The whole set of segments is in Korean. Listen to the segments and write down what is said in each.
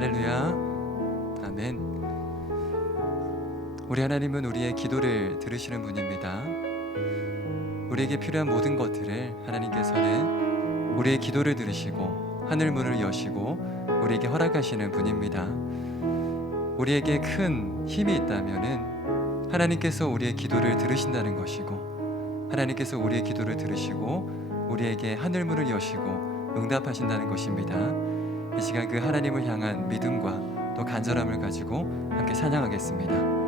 할렐루야. 아멘. 우리 하나님은 우리의 기도를 들으시는 분입니다. 우리에게 필요한 모든 것들을 하나님께서는 우리의 기도를 들으시고 하늘 문을 여시고 우리에게 허락하시는 분입니다. 우리에게 큰 힘이 있다면은 하나님께서 우리의 기도를 들으신다는 것이고, 하나님께서 우리의 기도를 들으시고 우리에게 하늘 문을 여시고 응답하신다는 것입니다. 이 시간 그 하나님을 향한 믿음과 또 간절함을 가지고 함께 찬양하겠습니다.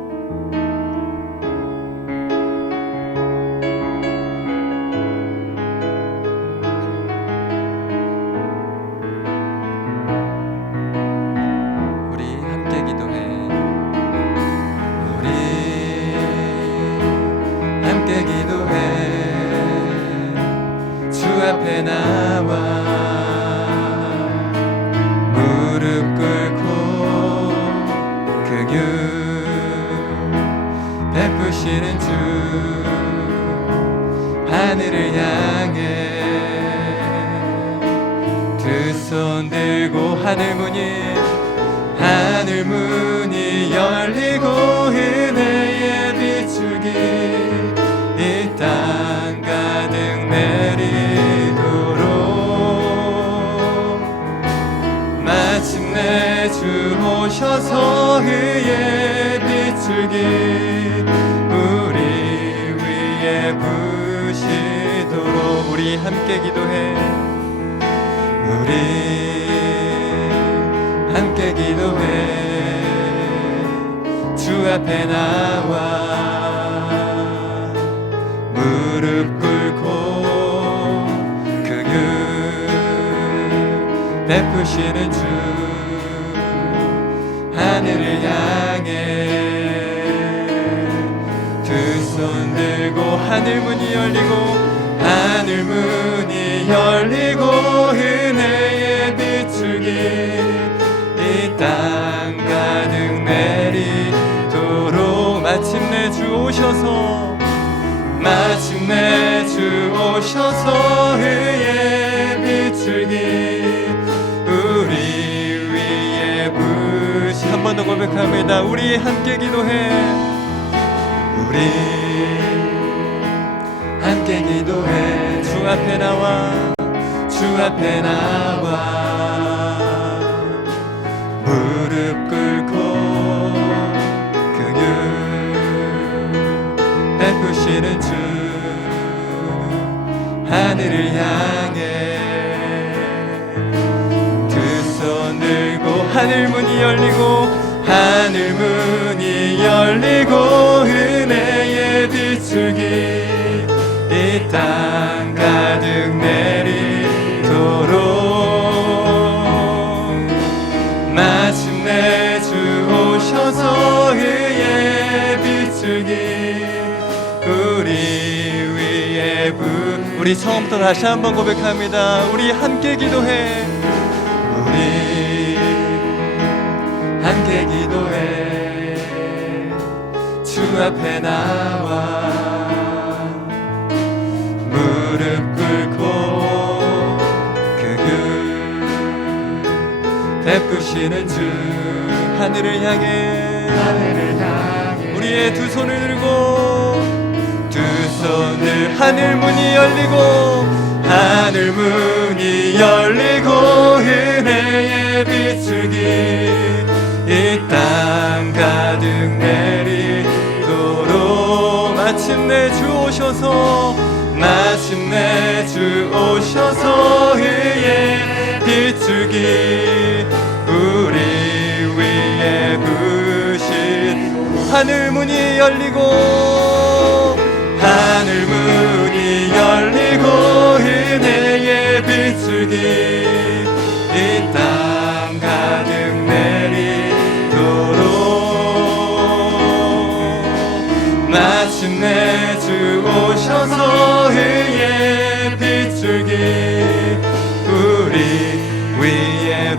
앞에 나와 무릎 꿇고 긍휼 베푸시는 주 하늘을 향해 두 손 들고 하늘 문이 열리고 은혜의 비추기 이 땅 가득 내리도록 마침내 주 오셔서 의의 비추기 우리 위에 부시도록 우리 함께 기도해 우리 함께 기도해 주 앞에 나와 무릎 꿇고 긍휼 베푸시는 주 하늘을 향해 두 손 들고 하늘 문이 열리고 은혜의 비추기 이 땅 가득 내리도록 마침내 주 오셔서 의의 비추기 우리 위에 부시 한 번 더 고백합니다. 우리 함께 기도해 우리 함께 기도해 주 앞에 나와 무릎 꿇고 긍휼 베푸시는 주 하늘을 향해 두 손 들고 하늘 문이 열리고 은혜의 비추기 이 땅 가득 내리도록 마침내 주 오셔서 의의 비추기 우리 위에 우리 처음부터 다시 한번 고백합니다. 우리 함께 기도해 우리 함께 기도해 주 앞에 나와 무릎 꿇고 긍휼 베푸시는 주 하늘을 향해 우리의 두 손을 들고 두 손을 하늘 문이 열리고 은혜의 비추기 이 땅 가득 내리도록 마침내 주 오셔서 의의 비추기 우리 위에 부신 하늘 문이 열리고 은혜의 비추기 이 땅 가득 내리도록 마침내 주 오셔서 의의 비추기 우리 위에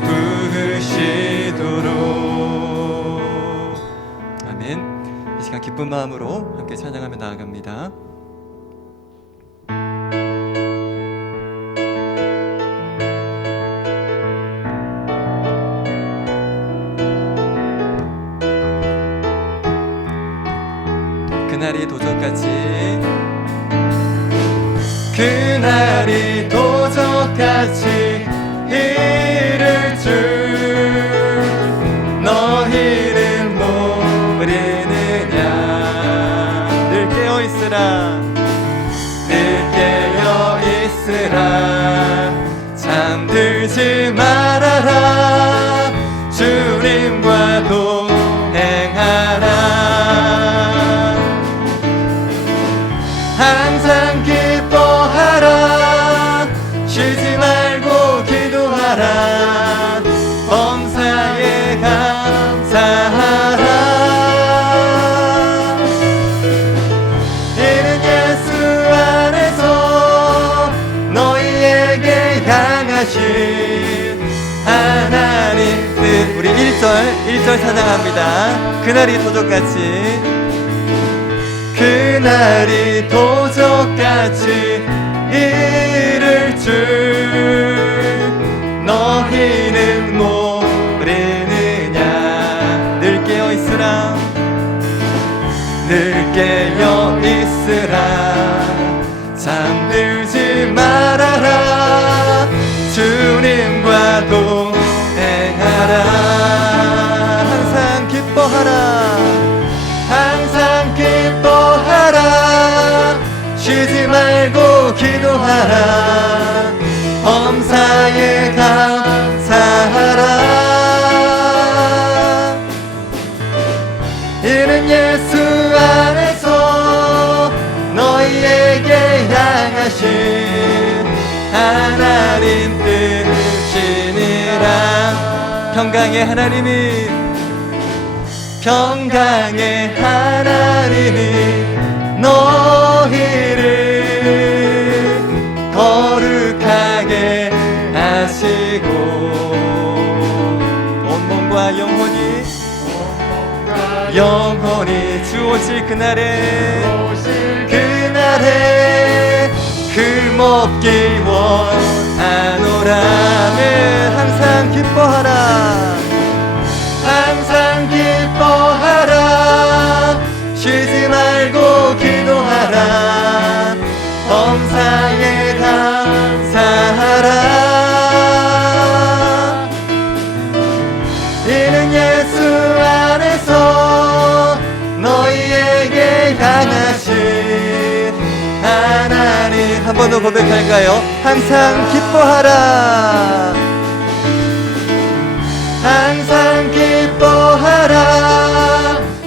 부으시도록 아멘. 이 시간 기쁜 마음으로 함께 찬양하며 나아갑니다. 그날이 도적같이 그날이 도적같이 이를 줄 너희는 모르느냐. 늘 깨어있으라 늘 깨어 있으라 잠들지 말아라 주님과 동행하라. 항상 기뻐하라 쉬지 말고 기도하라 범사에 감사하라. 이는 예수 안에서 너희에게 향하신 하나님 뜻. 우리 1절 찬양합니다. 그날이 도적같이 그날이 도적같이 이를 줄 너희는 모르느냐. 늘 깨어있으라 늘 깨어 있으라 잠들지 말아라 주님과 동행하라. 항상 기뻐하라 항상 기뻐하라 쉬지 말고 기도하라 범사에 감사하라. 이는 예수 안에서 너희에게 향하신 하나님 뜻이니라. 평강의 하나님이 평강의 하나님이 너희를 거룩하게 하시고 온 몸과 영혼이 주 오실 그날에 금없기 원하노라. 항상 기뻐하라 항상 기뻐하라 쉬지 말고 기도하라 범사에 감사하라. 이는 예수 안에서 너희에게 향하신 하나님. 한 번 더 고백할까요? 항상 기뻐하라 항상 기뻐하라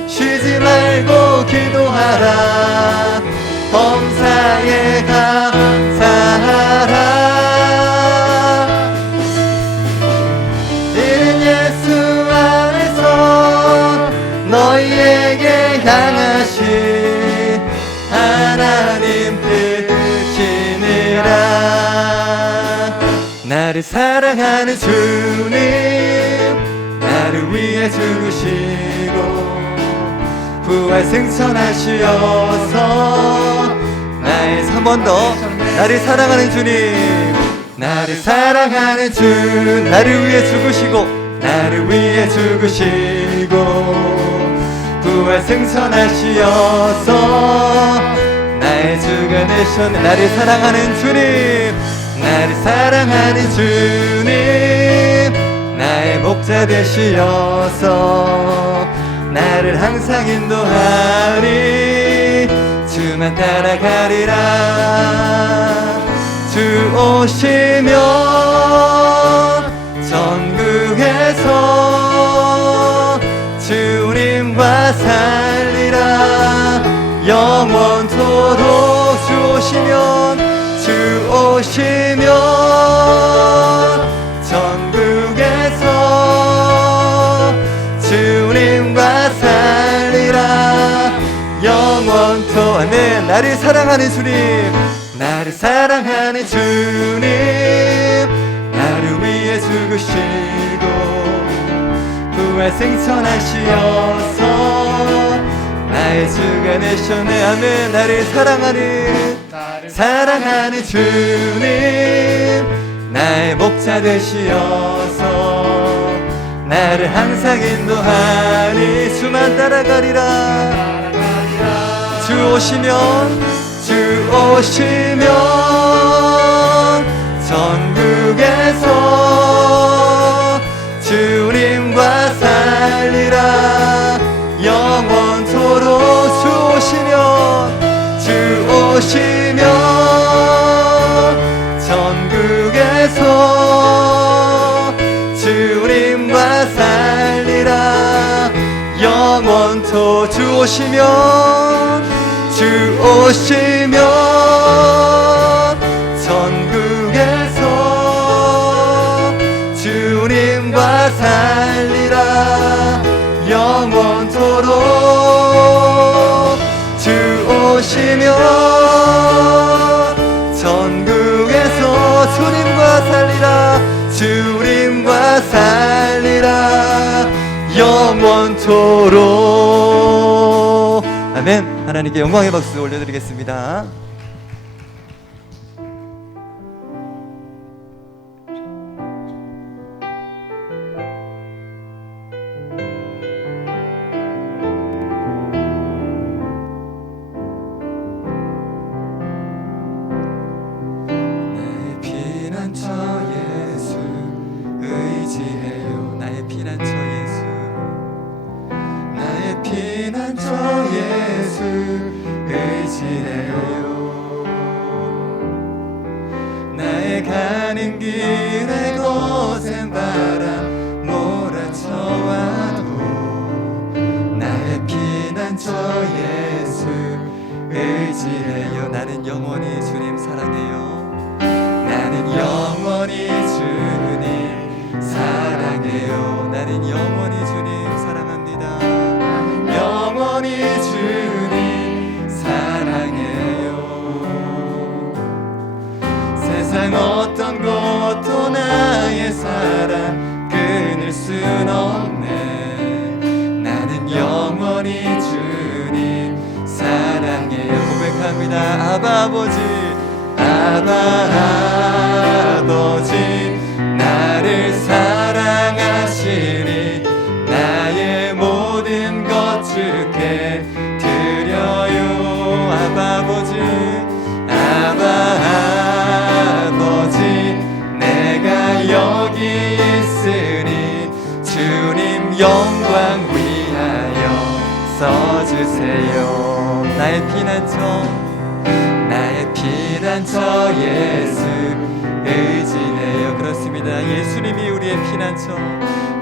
쉬지 말고 기도하라 범사에 감사하라. 이는 예수 안에서 너희에게 향하신 하나님 뜻이니라. 나를 사랑하는 주님 나를 위해 죽으시고 부활 승천하시어서 나의 한 번 더 나를 사랑하는 주님 나를 사랑하는 주 나를 위해 죽으시고 나를 위해 죽으시고 부활 승천하시어서 나의 주가 되셨네. 나를 사랑하는 주님 나를 사랑하는 주님 나의 목자 되시어서 나를 항상 인도하리 주만 따라가리라. 주 오시면 전국에서 주님과 살리라. 영원토록 주 오시면 전국에서 주님과 살리라. 영원토록. 아멘. 나를 사랑하는 주님 나를 사랑하는 주님 나를 위해 죽으시고 부활 승천하시어서 나의 주가 되셨네. 아멘. 나를 사랑하는 주님 나의 목자 되시어서 나를 항상 인도하니 주만 따라가리라 주 오시면 전국에서 주님과 살리라 영원토록 주 오시면 전국에서 주님과 살리라 영원토록 주 오시면 전국에서 주님과 살리라 영원토록 주 오시면 전국에서 주님과 살리라 영원토록. 아멘. 하나님께 영광의 박수 올려드리겠습니다. 나의 가는 길에 거센 바람 몰아쳐와도 나의 피난처 예수 의지해요. 나는 영원히 주님 사랑해요. 나는 영원히 주님 사랑해요. 나는 영원히 주님 사랑합니다. 나는 영원히 주님 사랑해요. 세상 어떤 것도 나의 사랑 끊을 순 없네. 나는 영원히 주님 사랑해요. 고백합니다. 아바 아버지 나를 사랑하시니 나의 모든 것 주께 드려요. 아바 아버지 내가 여기 있으니 주님 영광 위하여 써주세요. 나의 피난처 예수 의지해요. 그렇습니다. 예수님이 우리의 피난처.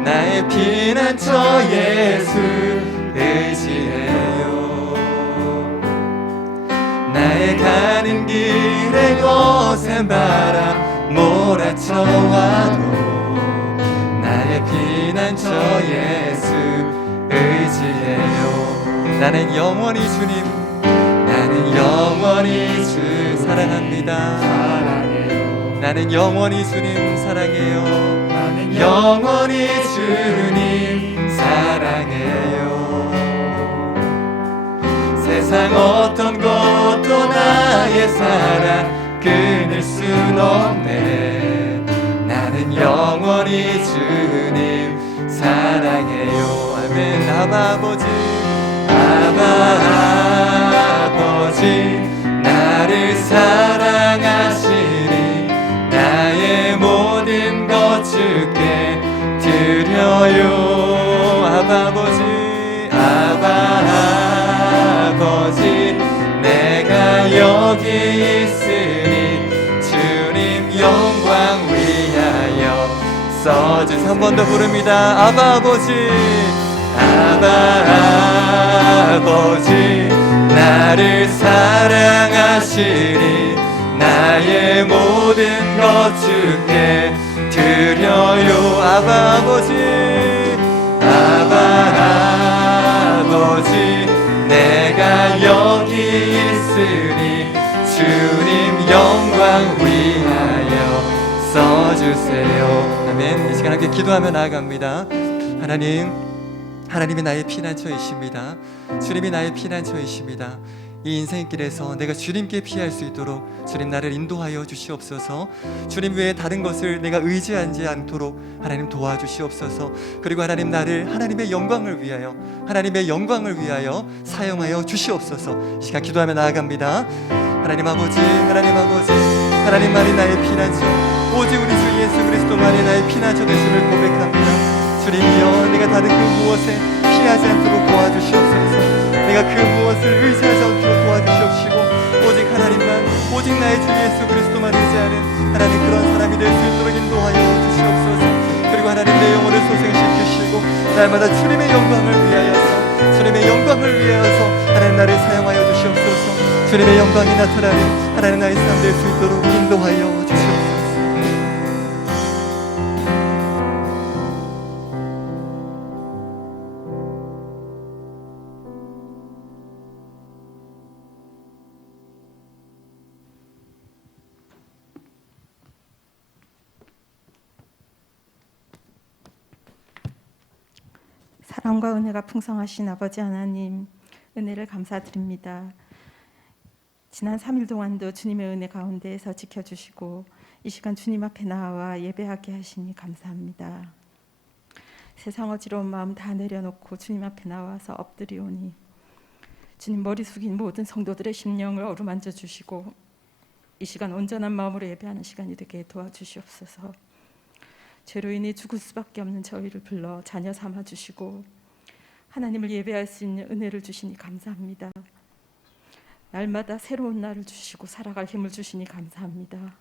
나의 피난처 예수 의지해요. 나의 가는 길에 거센 바람 몰아쳐와도 나의 피난처 예수 의지해요. 나는 영원히 주 사랑합니다. 나는 영원히 주님 사랑해요. 나는 영원히 주님 사랑해요. 세상 어떤 것도 나의 사랑 끊을 순 없네. 나는 영원히 주님 사랑해요. 아멘. 아버지 나를 사랑하시니 나의 모든 것 주께 드려요. 아버지 내가 여기 있으니 주님 영광 위하여 써주세요. 한 번 더 부릅니다. 아버지 나를 사랑하시니 나의 모든 것 주께 드려요. 아버지 내가 여기 있으니 주님 영광 위하여 써주세요. 아멘. 이 시간 함께 기도하며 나아갑니다. 하나님이 나의 피난처이십니다. 주님이 나의 피난처이십니다. 이 인생의 길에서 내가 주님께 피할 수 있도록 주님 나를 인도하여 주시옵소서. 주님 외에 다른 것을 내가 의지하지 않도록 하나님 도와주시옵소서. 그리고 하나님 나를 하나님의 영광을 위하여 사용하여 주시옵소서. 이 시간 기도하며 나아갑니다. 하나님 아버지, 하나님만이 나의 피난처, 오직 우리 주 예수 그리스도만이 나의 피난처 되심을 고백합니다. 주님이여, 내가 다른 그 무엇에 피하지 않도록 도와주시옵소서. 내가 그 무엇을 의지하지 않도록 도와주시옵시고 오직 하나님만, 오직 나의 주 예수 그리스도만 의지하는 하나님 그런 사람이 될 수 있도록 인도하여 주시옵소서. 그리고 하나님 내 영혼을 소생시키시고 날마다 주님의 영광을 위하여서 하나님 나를 사용하여 주시옵소서. 주님의 영광이 나타나는 하나님 나의 삶 될 수 있도록 인도하여 주시옵소서. 사랑과 은혜가 풍성하신 아버지 하나님, 은혜를 감사드립니다. 지난 3일 동안도 주님의 은혜 가운데에서 지켜주시고 이 시간 주님 앞에 나와 예배하게 하시니 감사합니다. 세상 어지러운 마음 다 내려놓고 주님 앞에 나와서 엎드리오니 주님 머리 숙인 모든 성도들의 심령을 어루만져 주시고 이 시간 온전한 마음으로 예배하는 시간이 되게 도와주시옵소서. 죄로 인해 죽을 수밖에 없는 저희를 불러 자녀 삼아 주시고 하나님을 예배할 수 있는 은혜를 주시니 감사합니다. 날마다 새로운 날을 주시고 살아갈 힘을 주시니 감사합니다.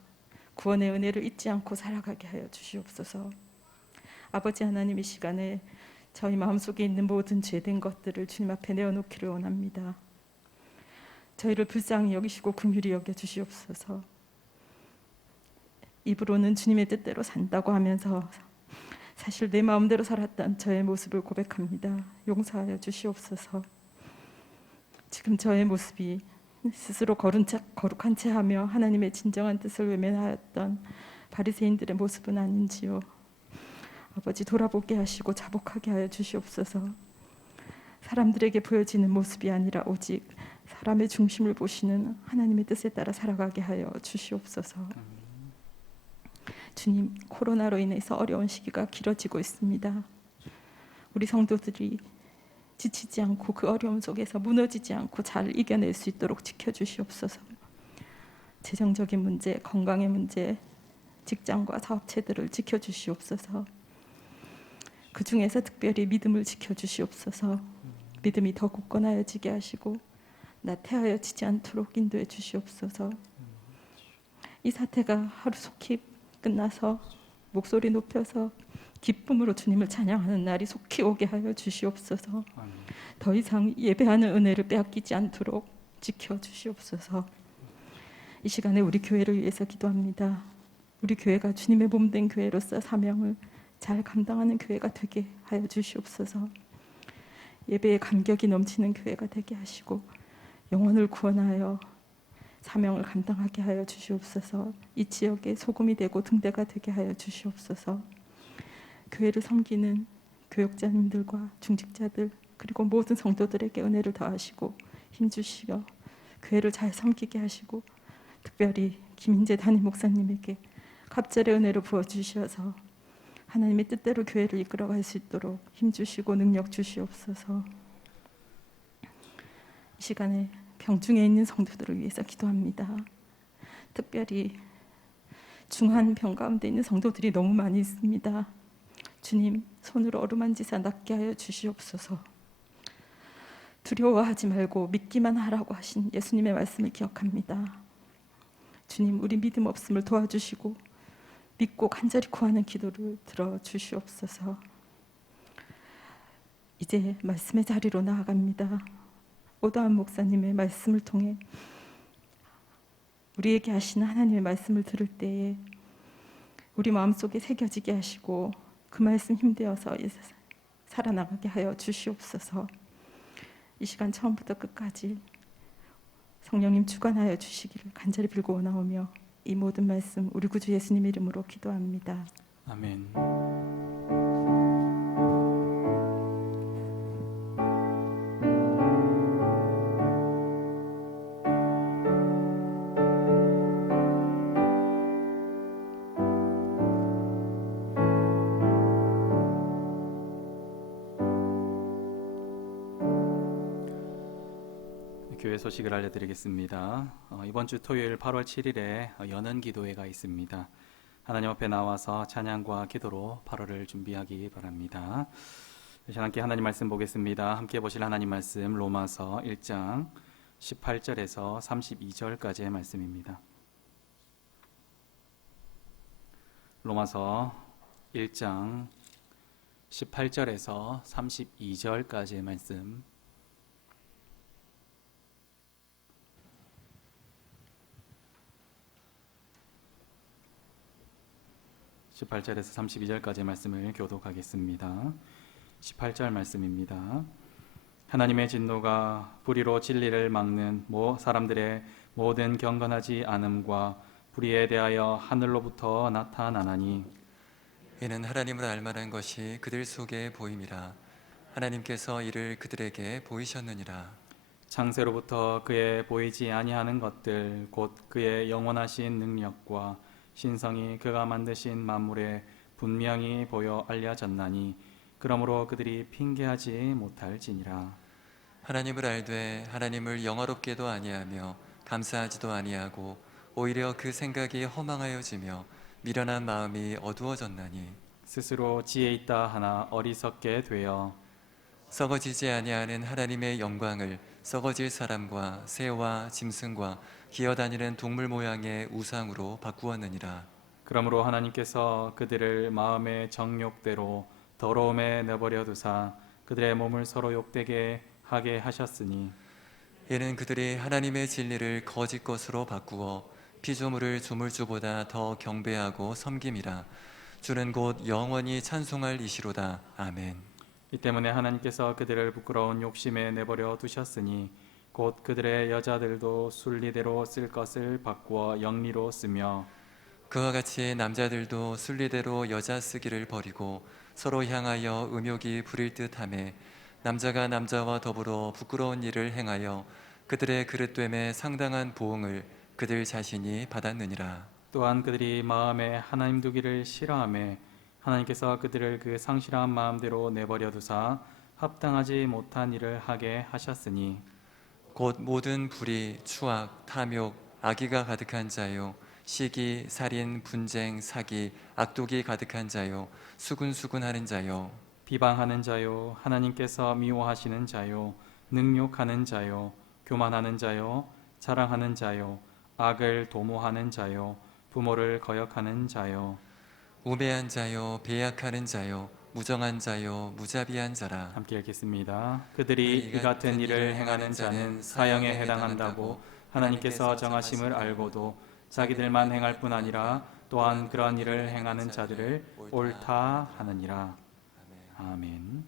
구원의 은혜를 잊지 않고 살아가게 하여 주시옵소서. 아버지 하나님, 이 시간에 저희 마음속에 있는 모든 죄된 것들을 주님 앞에 내어놓기를 원합니다. 저희를 불쌍히 여기시고 긍휼히 여겨 주시옵소서. 입으로는 주님의 뜻대로 산다고 하면서 사실 내 마음대로 살았던 저의 모습을 고백합니다. 용서하여 주시옵소서. 지금 저의 모습이 스스로 거룩한 채 하며 하나님의 진정한 뜻을 외면하였던 바리새인들의 모습은 아닌지요. 아버지, 돌아보게 하시고 자복하게 하여 주시옵소서. 사람들에게 보여지는 모습이 아니라 오직 사람의 중심을 보시는 하나님의 뜻에 따라 살아가게 하여 주시옵소서. 주님, 코로나로 인해서 어려운 시기가 길어지고 있습니다. 우리 성도들이 지치지 않고 그 어려움 속에서 무너지지 않고 잘 이겨낼 수 있도록 지켜주시옵소서. 재정적인 문제, 건강의 문제, 직장과 사업체들을 지켜주시옵소서. 그 중에서 특별히 믿음을 지켜주시옵소서. 믿음이 더 굳건하여지게 하시고 나태하여 지지 않도록 인도해 주시옵소서. 이 사태가 하루속히 끝나서 목소리 높여서 기쁨으로 주님을 찬양하는 날이 속히 오게 하여 주시옵소서. 더 이상 예배하는 은혜를 빼앗기지 않도록 지켜주시옵소서. 이 시간에 우리 교회를 위해서 기도합니다. 우리 교회가 주님의 몸된 교회로서 사명을 잘 감당하는 교회가 되게 하여 주시옵소서. 예배에 감격이 넘치는 교회가 되게 하시고 영혼을 구원하여 사명을 감당하게 하여 주시옵소서. 이 지역에 소금이 되고 등대가 되게 하여 주시옵소서. 교회를 섬기는 교역자님들과 중직자들 그리고 모든 성도들에게 은혜를 더하시고 힘주시어 교회를 잘 섬기게 하시고 특별히 김인재 담임 목사님에게 갑절의 은혜를 부어주셔서 하나님의 뜻대로 교회를 이끌어갈 수 있도록 힘주시고 능력 주시옵소서. 이 시간에 병중에 있는 성도들을 위해서 기도합니다. 특별히 중한 병 가운데 있는 성도들이 너무 많이 있습니다. 주님, 손으로 어루만지사 낫게 하여 주시옵소서. 두려워하지 말고 믿기만 하라고 하신 예수님의 말씀을 기억합니다. 주님, 우리 믿음 없음을 도와주시고 믿고 간절히 구하는 기도를 들어주시옵소서. 이제 말씀의 자리로 나아갑니다. 오다한 목사님의 말씀을 통해 우리에게 하시는 하나님의 말씀을 들을 때에 우리 마음속에 새겨지게 하시고 그 말씀 힘되어서 살아나가게 하여 주시옵소서. 이 시간 처음부터 끝까지 성령님 주관하여 주시기를 간절히 빌고 원하오며 이 모든 말씀 우리 구주 예수님 이름으로 기도합니다. 아멘. 교회 소식을 알려드리겠습니다. 이번 주 토요일 8월 7일에 연은 기도회가 있습니다. 하나님 앞에 나와서 찬양과 기도로 8월을 준비하기 바랍니다. 함께 하나님 말씀 보겠습니다. 함께 보실 하나님 말씀 로마서 1장 18절에서 32절까지의 말씀입니다. 로마서 1장 18절에서 32절까지의 말씀 18절에서 32절까지의 말씀을 교독하겠습니다. 18절 말씀입니다. 하나님의 진노가 불의로 진리를 막는 사람들의 모든 경건하지 않음과 불의에 대하여 하늘로부터 나타나나니 이는 하나님을 알만한 것이 그들 속에 보임이라. 하나님께서 이를 그들에게 보이셨느니라. 창세로부터 그의 보이지 아니하는 것들 곧 그의 영원하신 능력과 신성이 그가 만드신 만물에 분명히 보여 알려졌나니 그러므로 그들이 핑계하지 못할지니라. 하나님을 알되 하나님을 영화롭게도 아니하며 감사하지도 아니하고 오히려 그 생각이 허망하여지며 미련한 마음이 어두워졌나니 스스로 지혜 있다 하나 어리석게 되어 썩어지지 아니하는 하나님의 영광을 썩어질 사람과 새와 짐승과 기어다니는 동물 모양의 우상으로 바꾸었느니라. 그러므로 하나님께서 그들을 마음의 정욕대로 더러움에 내버려 두사 그들의 몸을 서로 욕되게 하게 하셨으니 이는 그들이 하나님의 진리를 거짓 것으로 바꾸어 피조물을 조물주보다 더 경배하고 섬김이라. 주는 곧 영원히 찬송할 이시로다. 아멘. 이 때문에 하나님께서 그들을 부끄러운 욕심에 내버려 두셨으니 곧 그들의 여자들도 순리대로 쓸 것을 바꾸어 영리로 쓰며 그와 같이 남자들도 순리대로 여자 쓰기를 버리고 서로 향하여 음욕이 부릴 듯하매 남자가 남자와 더불어 부끄러운 일을 행하여 그들의 그릇됨에 상당한 보응을 그들 자신이 받았느니라. 또한 그들이 마음에 하나님 두기를 싫어하며 하나님께서 그들을 그 상실한 마음대로 내버려 두사 합당하지 못한 일을 하게 하셨으니 곧 모든 불의, 추악, 탐욕, 악의가 가득한 자요 시기, 살인, 분쟁, 사기, 악독이 가득한 자요 수군수군하는 자요 비방하는 자요 하나님께서 미워하시는 자요 능욕하는 자요 교만하는 자요 자랑하는 자요 악을 도모하는 자요 부모를 거역하는 자요 우매한 자요 배약하는 자요 무정한 자요 무자비한 자라. 함께 읽겠습니다. 그들이 이 같은 일을 행하는 자는 사형에 해당한다고 하나님께서 정하심을 알고도 자기들만 행할 뿐 아니라 또한 그런 일을 행하는 자들을 옳다 하느니라. 아멘.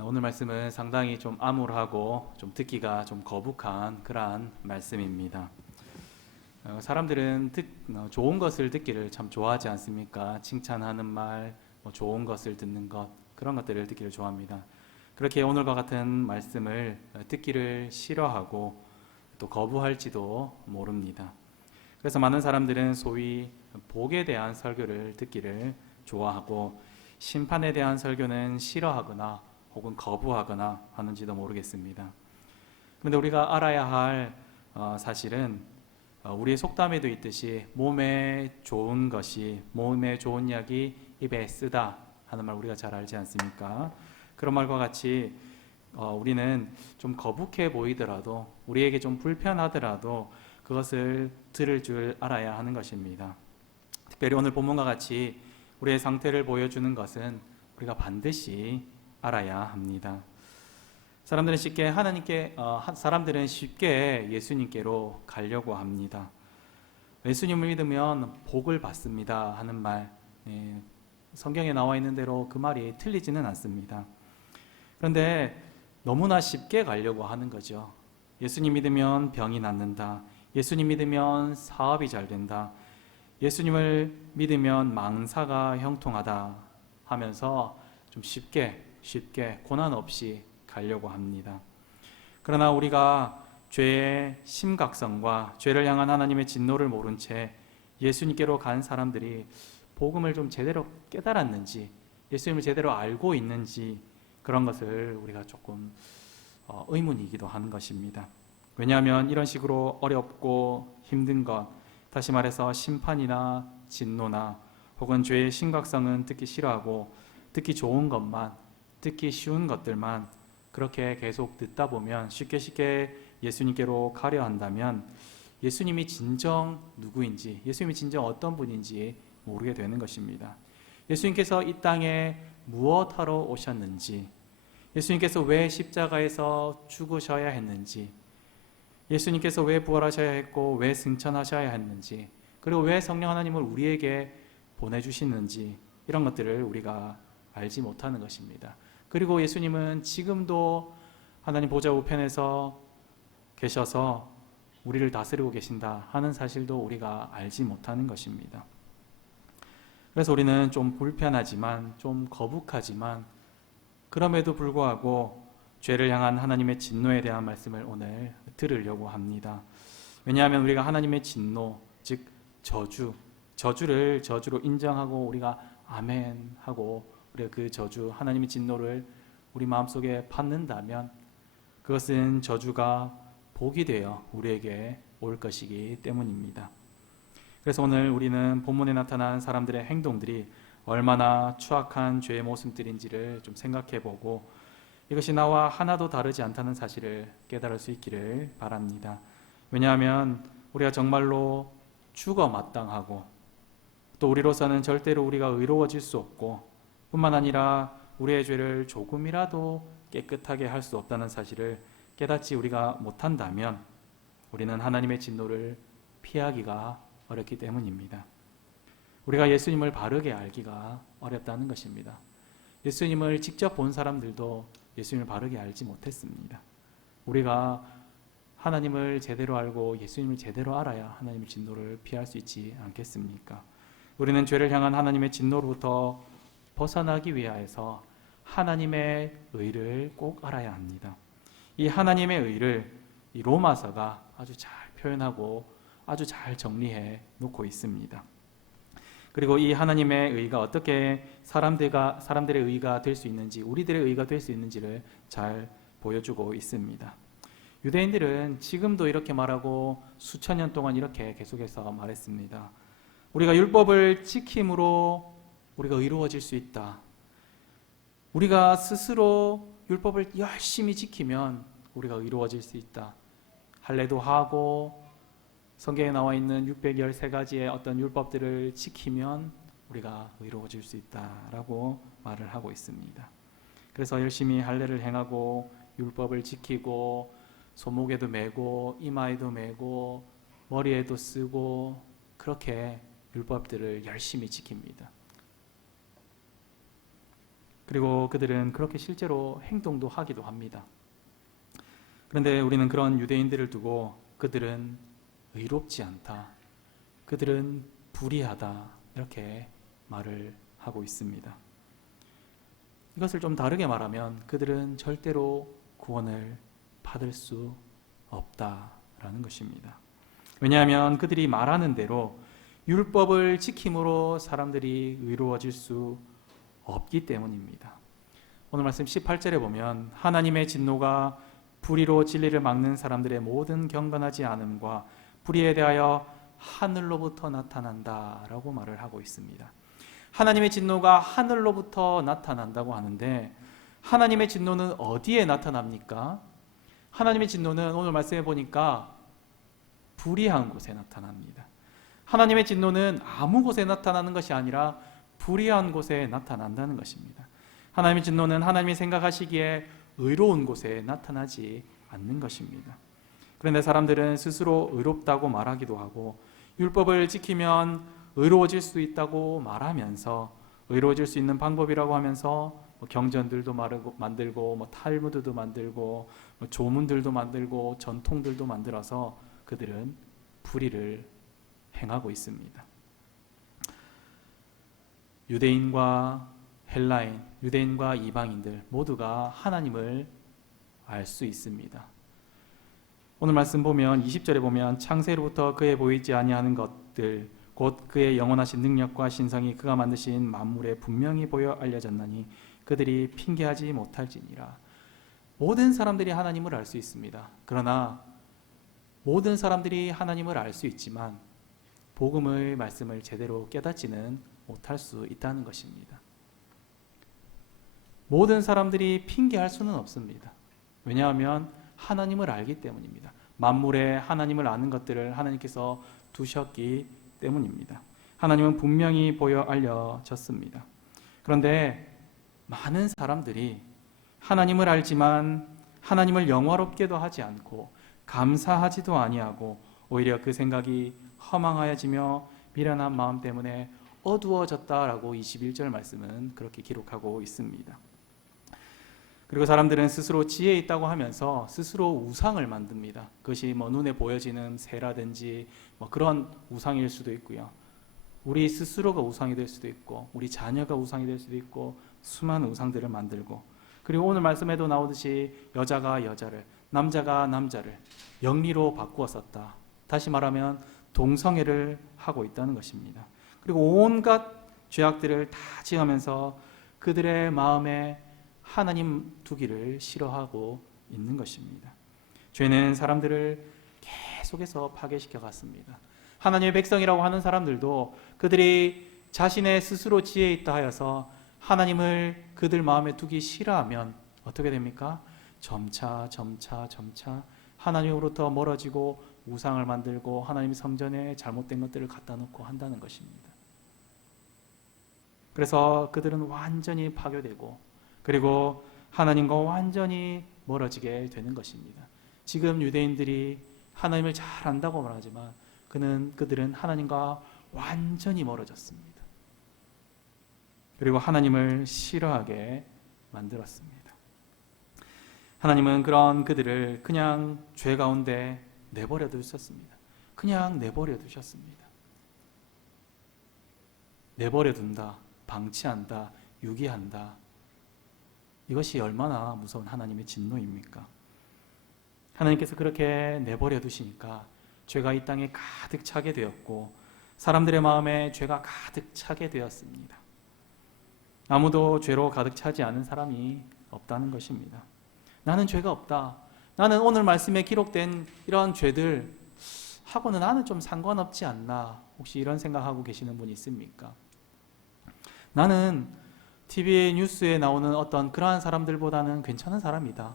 오늘 말씀은 상당히 좀 암울하고 좀 듣기가 좀 거북한 그러한 말씀입니다. 사람들은 좋은 것을 듣기를 참 좋아하지 않습니까? 칭찬하는 말, 좋은 것을 듣는 것, 그런 것들을 듣기를 좋아합니다. 그렇게 오늘과 같은 말씀을 듣기를 싫어하고 또 거부할지도 모릅니다. 그래서 많은 사람들은 소위 복에 대한 설교를 듣기를 좋아하고 심판에 대한 설교는 싫어하거나 혹은 거부하거나 하는지도 모르겠습니다. 그런데 우리가 알아야 할 사실은 우리의 속담에도 있듯이 몸에 좋은 것이 몸에 좋은 약이 입에 쓰다 하는 말 우리가 잘 알지 않습니까? 그런 말과 같이 우리는 좀 거북해 보이더라도 우리에게 좀 불편하더라도 그것을 들을 줄 알아야 하는 것입니다. 특별히 오늘 본문과 같이 우리의 상태를 보여주는 것은 우리가 반드시 알아야 합니다. 사람들은 쉽게 예수님께로 가려고 합니다. 예수님을 믿으면 복을 받습니다 하는 말, 성경에 나와 있는 대로 그 말이 틀리지는 않습니다. 그런데 너무나 쉽게 가려고 하는 거죠. 예수님 믿으면 병이 낫는다. 예수님 믿으면 사업이 잘 된다. 예수님을 믿으면 망사가 형통하다 하면서 좀 쉽게 고난 없이 가려고 합니다. 그러나 우리가 죄의 심각성과 죄를 향한 하나님의 진노를 모른 채 예수님께로 간 사람들이 복음을 좀 제대로 깨달았는지 예수님을 제대로 알고 있는지 그런 것을 우리가 조금 의문이기도 하는 것입니다. 왜냐하면 이런 식으로 어렵고 힘든 것, 다시 말해서 심판이나 진노나 혹은 죄의 심각성은 듣기 싫어하고 듣기 좋은 것만, 듣기 쉬운 것들만 그렇게 계속 듣다 보면 쉽게 예수님께로 가려 한다면 예수님이 진정 누구인지, 예수님이 진정 어떤 분인지 모르게 되는 것입니다. 예수님께서 이 땅에 무엇하러 오셨는지, 예수님께서 왜 십자가에서 죽으셔야 했는지, 예수님께서 왜 부활하셔야 했고 왜 승천하셔야 했는지, 그리고 왜 성령 하나님을 우리에게 보내주시는지, 이런 것들을 우리가 알지 못하는 것입니다. 그리고 예수님은 지금도 하나님 보좌 우편에서 계셔서 우리를 다스리고 계신다 하는 사실도 우리가 알지 못하는 것입니다. 그래서 우리는 좀 불편하지만, 좀 거북하지만, 그럼에도 불구하고 죄를 향한 하나님의 진노에 대한 말씀을 오늘 들으려고 합니다. 왜냐하면 우리가 하나님의 진노, 즉 저주를 저주로 인정하고 우리가 아멘 하고 우리가 그 저주, 하나님의 진노를 우리 마음속에 받는다면 그것은 저주가 복이 되어 우리에게 올 것이기 때문입니다. 그래서 오늘 우리는 본문에 나타난 사람들의 행동들이 얼마나 추악한 죄의 모습들인지를 좀 생각해보고 이것이 나와 하나도 다르지 않다는 사실을 깨달을 수 있기를 바랍니다. 왜냐하면 우리가 정말로 죽어 마땅하고 또 우리로서는 절대로 우리가 의로워질 수 없고 뿐만 아니라 우리의 죄를 조금이라도 깨끗하게 할 수 없다는 사실을 깨닫지 우리가 못한다면 우리는 하나님의 진노를 피하기가 어렵기 때문입니다. 우리가 예수님을 바르게 알기가 어렵다는 것입니다. 예수님을 직접 본 사람들도 예수님을 바르게 알지 못했습니다. 우리가 하나님을 제대로 알고 예수님을 제대로 알아야 하나님의 진노를 피할 수 있지 않겠습니까? 우리는 죄를 향한 하나님의 진노로부터 벗어나기 위하여서 하나님의 의를 꼭 알아야 합니다. 이 하나님의 의를 이 로마서가 아주 잘 표현하고 아주 잘 정리해 놓고 있습니다. 그리고 이 하나님의 의가 어떻게 사람들의 의가 될 수 있는지, 우리들의 의가 될 수 있는지를 잘 보여주고 있습니다. 유대인들은 지금도 이렇게 말하고 수천 년 동안 이렇게 계속해서 말했습니다. 우리가 율법을 지킴으로 우리가 의로워질 수 있다. 우리가 스스로 율법을 열심히 지키면 우리가 의로워질 수 있다. 할례도 하고 성경에 나와 있는 613가지의 어떤 율법들을 지키면 우리가 의로워질 수 있다라고 말을 하고 있습니다. 그래서 열심히 할례를 행하고 율법을 지키고 손목에도 메고 이마에도 메고 머리에도 쓰고 그렇게 율법들을 열심히 지킵니다. 그리고 그들은 그렇게 실제로 행동도 하기도 합니다. 그런데 우리는 그런 유대인들을 두고 그들은 의롭지 않다, 그들은 불의하다 이렇게 말을 하고 있습니다. 이것을 좀 다르게 말하면 그들은 절대로 구원을 받을 수 없다라는 것입니다. 왜냐하면 그들이 말하는 대로 율법을 지킴으로 사람들이 의로워질 수 없기 때문입니다. 오늘 말씀 18절에 보면 하나님의 진노가 불의로 진리를 막는 사람들의 모든 경건하지 않음과 불의에 대하여 하늘로부터 나타난다라고 말을 하고 있습니다. 하나님의 진노가 하늘로부터 나타난다고 하는데 하나님의 진노는 어디에 나타납니까? 하나님의 진노는 오늘 말씀해 보니까 불의한 곳에 나타납니다. 하나님의 진노는 아무 곳에 나타나는 것이 아니라 불의한 곳에 나타난다는 것입니다. 하나님의 진노는 하나님이 생각하시기에 의로운 곳에 나타나지 않는 것입니다. 그런데 사람들은 스스로 의롭다고 말하기도 하고 율법을 지키면 의로워질 수 있다고 말하면서 의로워질 수 있는 방법이라고 하면서 경전들도 만들고 탈무드도 만들고 조문들도 만들고 전통들도 만들어서 그들은 불의를 행하고 있습니다. 유대인과 헬라인, 유대인과 이방인들 모두가 하나님을 알 수 있습니다. 오늘 말씀 보면 20절에 보면 창세로부터 그에 보이지 아니하는 것들 곧 그의 영원하신 능력과 신성이 그가 만드신 만물에 분명히 보여 알려졌나니 그들이 핑계하지 못할지니라. 모든 사람들이 하나님을 알 수 있습니다. 그러나 모든 사람들이 하나님을 알 수 있지만 복음의 말씀을 제대로 깨닫지는 못할 수 있다는 것입니다. 모든 사람들이 핑계할 수는 없습니다. 왜냐하면 하나님을 알기 때문입니다. 만물에 하나님을 아는 것들을 하나님께서 두셨기 때문입니다. 하나님은 분명히 보여 알려졌습니다. 그런데 많은 사람들이 하나님을 알지만 하나님을 영화롭게도 하지 않고 감사하지도 아니하고 오히려 그 생각이 허망하여지며 미련한 마음 때문에 어두워졌다라고 21절 말씀은 그렇게 기록하고 있습니다. 그리고 사람들은 스스로 지혜 있다고 하면서 스스로 우상을 만듭니다. 그것이 눈에 보여지는 새라든지 그런 우상일 수도 있고요. 우리 스스로가 우상이 될 수도 있고 우리 자녀가 우상이 될 수도 있고 수많은 우상들을 만들고, 그리고 오늘 말씀에도 나오듯이 여자가 여자를, 남자가 남자를 영리로 바꾸어 썼다. 다시 말하면 동성애를 하고 있다는 것입니다. 그리고 온갖 죄악들을 다 지으면서 그들의 마음에 하나님 두기를 싫어하고 있는 것입니다. 죄는 사람들을 계속해서 파괴시켜 갔습니다. 하나님의 백성이라고 하는 사람들도 그들이 자신의 스스로 지혜 있다 하여서 하나님을 그들 마음에 두기 싫어하면 어떻게 됩니까? 점차 하나님으로부터 멀어지고 우상을 만들고 하나님 성전에 잘못된 것들을 갖다 놓고 한다는 것입니다. 그래서 그들은 완전히 파괴되고 그리고 하나님과 완전히 멀어지게 되는 것입니다. 지금 유대인들이 하나님을 잘 안다고 말하지만 그들은 하나님과 완전히 멀어졌습니다. 그리고 하나님을 싫어하게 만들었습니다. 하나님은 그런 그들을 그냥 죄 가운데 내버려 두셨습니다. 그냥 내버려 두셨습니다. 내버려 둔다, 방치한다, 유기한다. 이것이 얼마나 무서운 하나님의 진노입니까? 하나님께서 그렇게 내버려 두시니까 죄가 이 땅에 가득 차게 되었고 사람들의 마음에 죄가 가득 차게 되었습니다. 아무도 죄로 가득 차지 않은 사람이 없다는 것입니다. 나는 죄가 없다. 나는 오늘 말씀에 기록된 이런 죄들 하고는 나는 좀 상관없지 않나. 혹시 이런 생각하고 계시는 분이 있습니까? 나는 TV 뉴스에 나오는 어떤 그러한 사람들보다는 괜찮은 사람이다.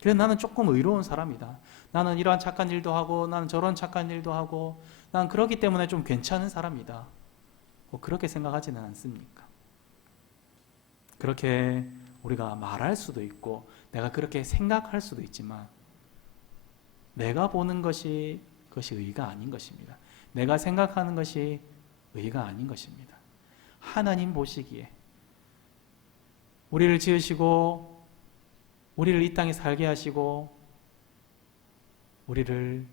그래서 나는 조금 의로운 사람이다. 나는 이러한 착한 일도 하고 나는 저런 착한 일도 하고 나는 그렇기 때문에 좀 괜찮은 사람이다. 그렇게 생각하지는 않습니까? 그렇게 우리가 말할 수도 있고 내가 그렇게 생각할 수도 있지만 내가 보는 것이 그것이 의가 아닌 것입니다. 내가 생각하는 것이 의가 아닌 것입니다. 하나님 보시기에 우리를 지으시고 우리를 이 땅에 살게 하시고 우리를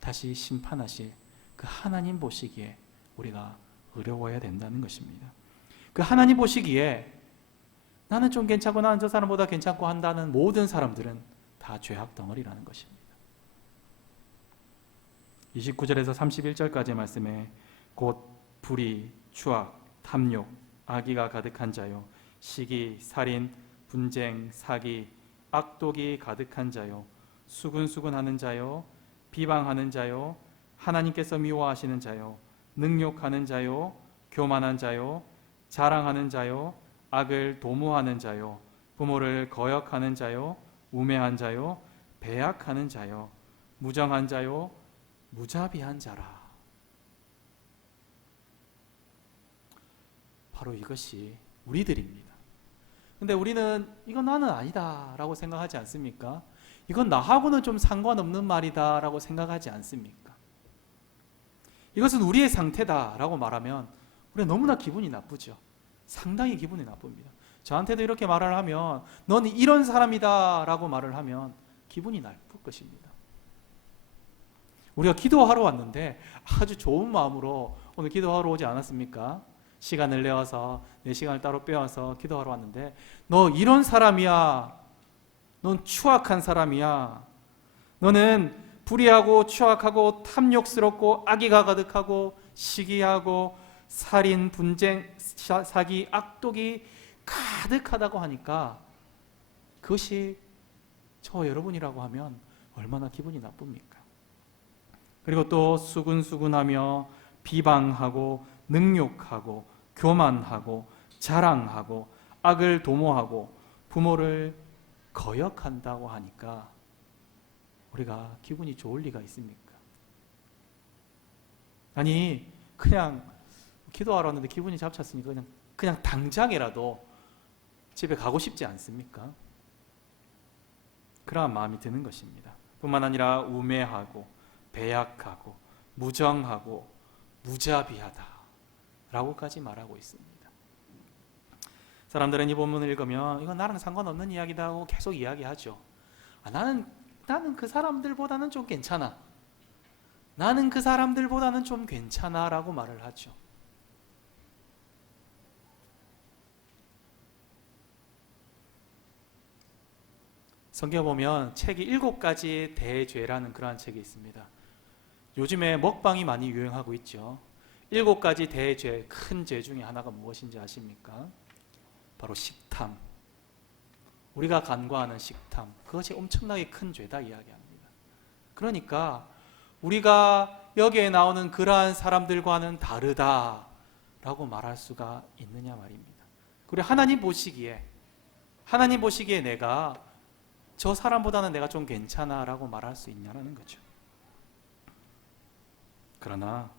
다시 심판하실 그 하나님 보시기에 우리가 어려워야 된다는 것입니다. 그 하나님 보시기에 나는 좀 괜찮고 나는 저 사람보다 괜찮고 한다는 모든 사람들은 다 죄악 덩어리라는 것입니다. 29절에서 31절까지의 말씀에 곧 불의, 추악, 탐욕, 악의가 가득한 자요, 시기, 살인, 분쟁, 사기, 악독이 가득한 자요, 수근수근하는 자요, 비방하는 자요, 하나님께서 미워하시는 자요, 능욕하는 자요, 교만한 자요, 자랑하는 자요, 악을 도모하는 자요, 부모를 거역하는 자요, 우매한 자요, 배약하는 자요, 무정한 자요, 무자비한 자라. 바로 이것이 우리들입니다. 근데 우리는 이건 나는 아니다 라고 생각하지 않습니까? 이건 나하고는 좀 상관없는 말이다 라고 생각하지 않습니까? 이것은 우리의 상태다 라고 말하면 우리가 너무나 기분이 나쁘죠. 상당히 기분이 나쁩니다. 저한테도 이렇게 말을 하면 넌 이런 사람이다 라고 말을 하면 기분이 나쁠 것입니다. 우리가 기도하러 왔는데 아주 좋은 마음으로 오늘 기도하러 오지 않았습니까? 시간을 내어서 내 시간을 따로 빼와서 기도하러 왔는데 너 이런 사람이야. 넌 추악한 사람이야. 너는 불의하고 추악하고 탐욕스럽고 악의가 가득하고 시기하고 살인, 분쟁, 사기, 악독이 가득하다고 하니까 그것이 저와 여러분이라고 하면 얼마나 기분이 나쁩니까? 그리고 또 수근수근하며 비방하고 능욕하고 교만하고 자랑하고 악을 도모하고 부모를 거역한다고 하니까 우리가 기분이 좋을 리가 있습니까? 아니 그냥 기도하러 왔는데 기분이 잡쳤으니까 그냥 당장이라도 집에 가고 싶지 않습니까? 그러한 마음이 드는 것입니다. 뿐만 아니라 우매하고 배약하고 무정하고 무자비하다 라고까지 말하고 있습니다. 사람들은 이 본문을 읽으면 이건 나랑 상관없는 이야기다 하고 계속 이야기하죠. 나는 그 사람들보다는 좀 괜찮아. 나는 그 사람들보다는 좀 괜찮아 라고 말을 하죠. 성경에 보면 책이 7가지 대죄라는 그러한 책이 있습니다. 요즘에 먹방이 많이 유행하고 있죠. 7가지 대죄, 큰 죄 중에 하나가 무엇인지 아십니까? 바로 식탐. 우리가 간과하는 식탐. 그것이 엄청나게 큰 죄다 이야기합니다. 그러니까 우리가 여기에 나오는 그러한 사람들과는 다르다라고 말할 수가 있느냐 말입니다. 그리고 하나님 보시기에 내가 저 사람보다는 내가 좀 괜찮아 라고 말할 수 있냐는 거죠. 그러나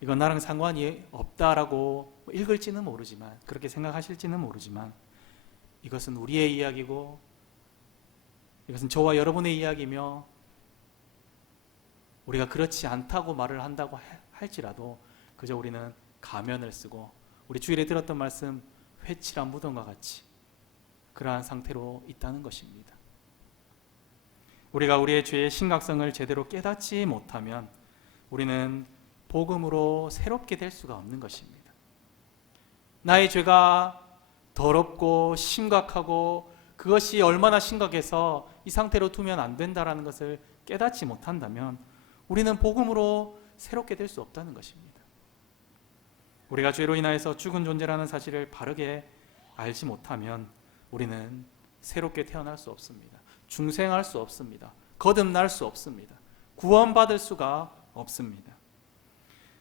이건 나랑 상관이 없다라고 읽을지는 모르지만, 그렇게 생각하실지는 모르지만, 이것은 우리의 이야기고 이것은 저와 여러분의 이야기며 우리가 그렇지 않다고 말을 한다고 할지라도 그저 우리는 가면을 쓰고 우리 주일에 들었던 말씀 회칠한 무덤과 같이 그러한 상태로 있다는 것입니다. 우리가 우리의 죄의 심각성을 제대로 깨닫지 못하면 우리는 복음으로 새롭게 될 수가 없는 것입니다. 나의 죄가 더럽고 심각하고 그것이 얼마나 심각해서 이 상태로 두면 안 된다는 것을 깨닫지 못한다면 우리는 복음으로 새롭게 될 수 없다는 것입니다. 우리가 죄로 인하여서 죽은 존재라는 사실을 바르게 알지 못하면 우리는 새롭게 태어날 수 없습니다. 중생할 수 없습니다. 거듭날 수 없습니다. 구원받을 수가 없습니다.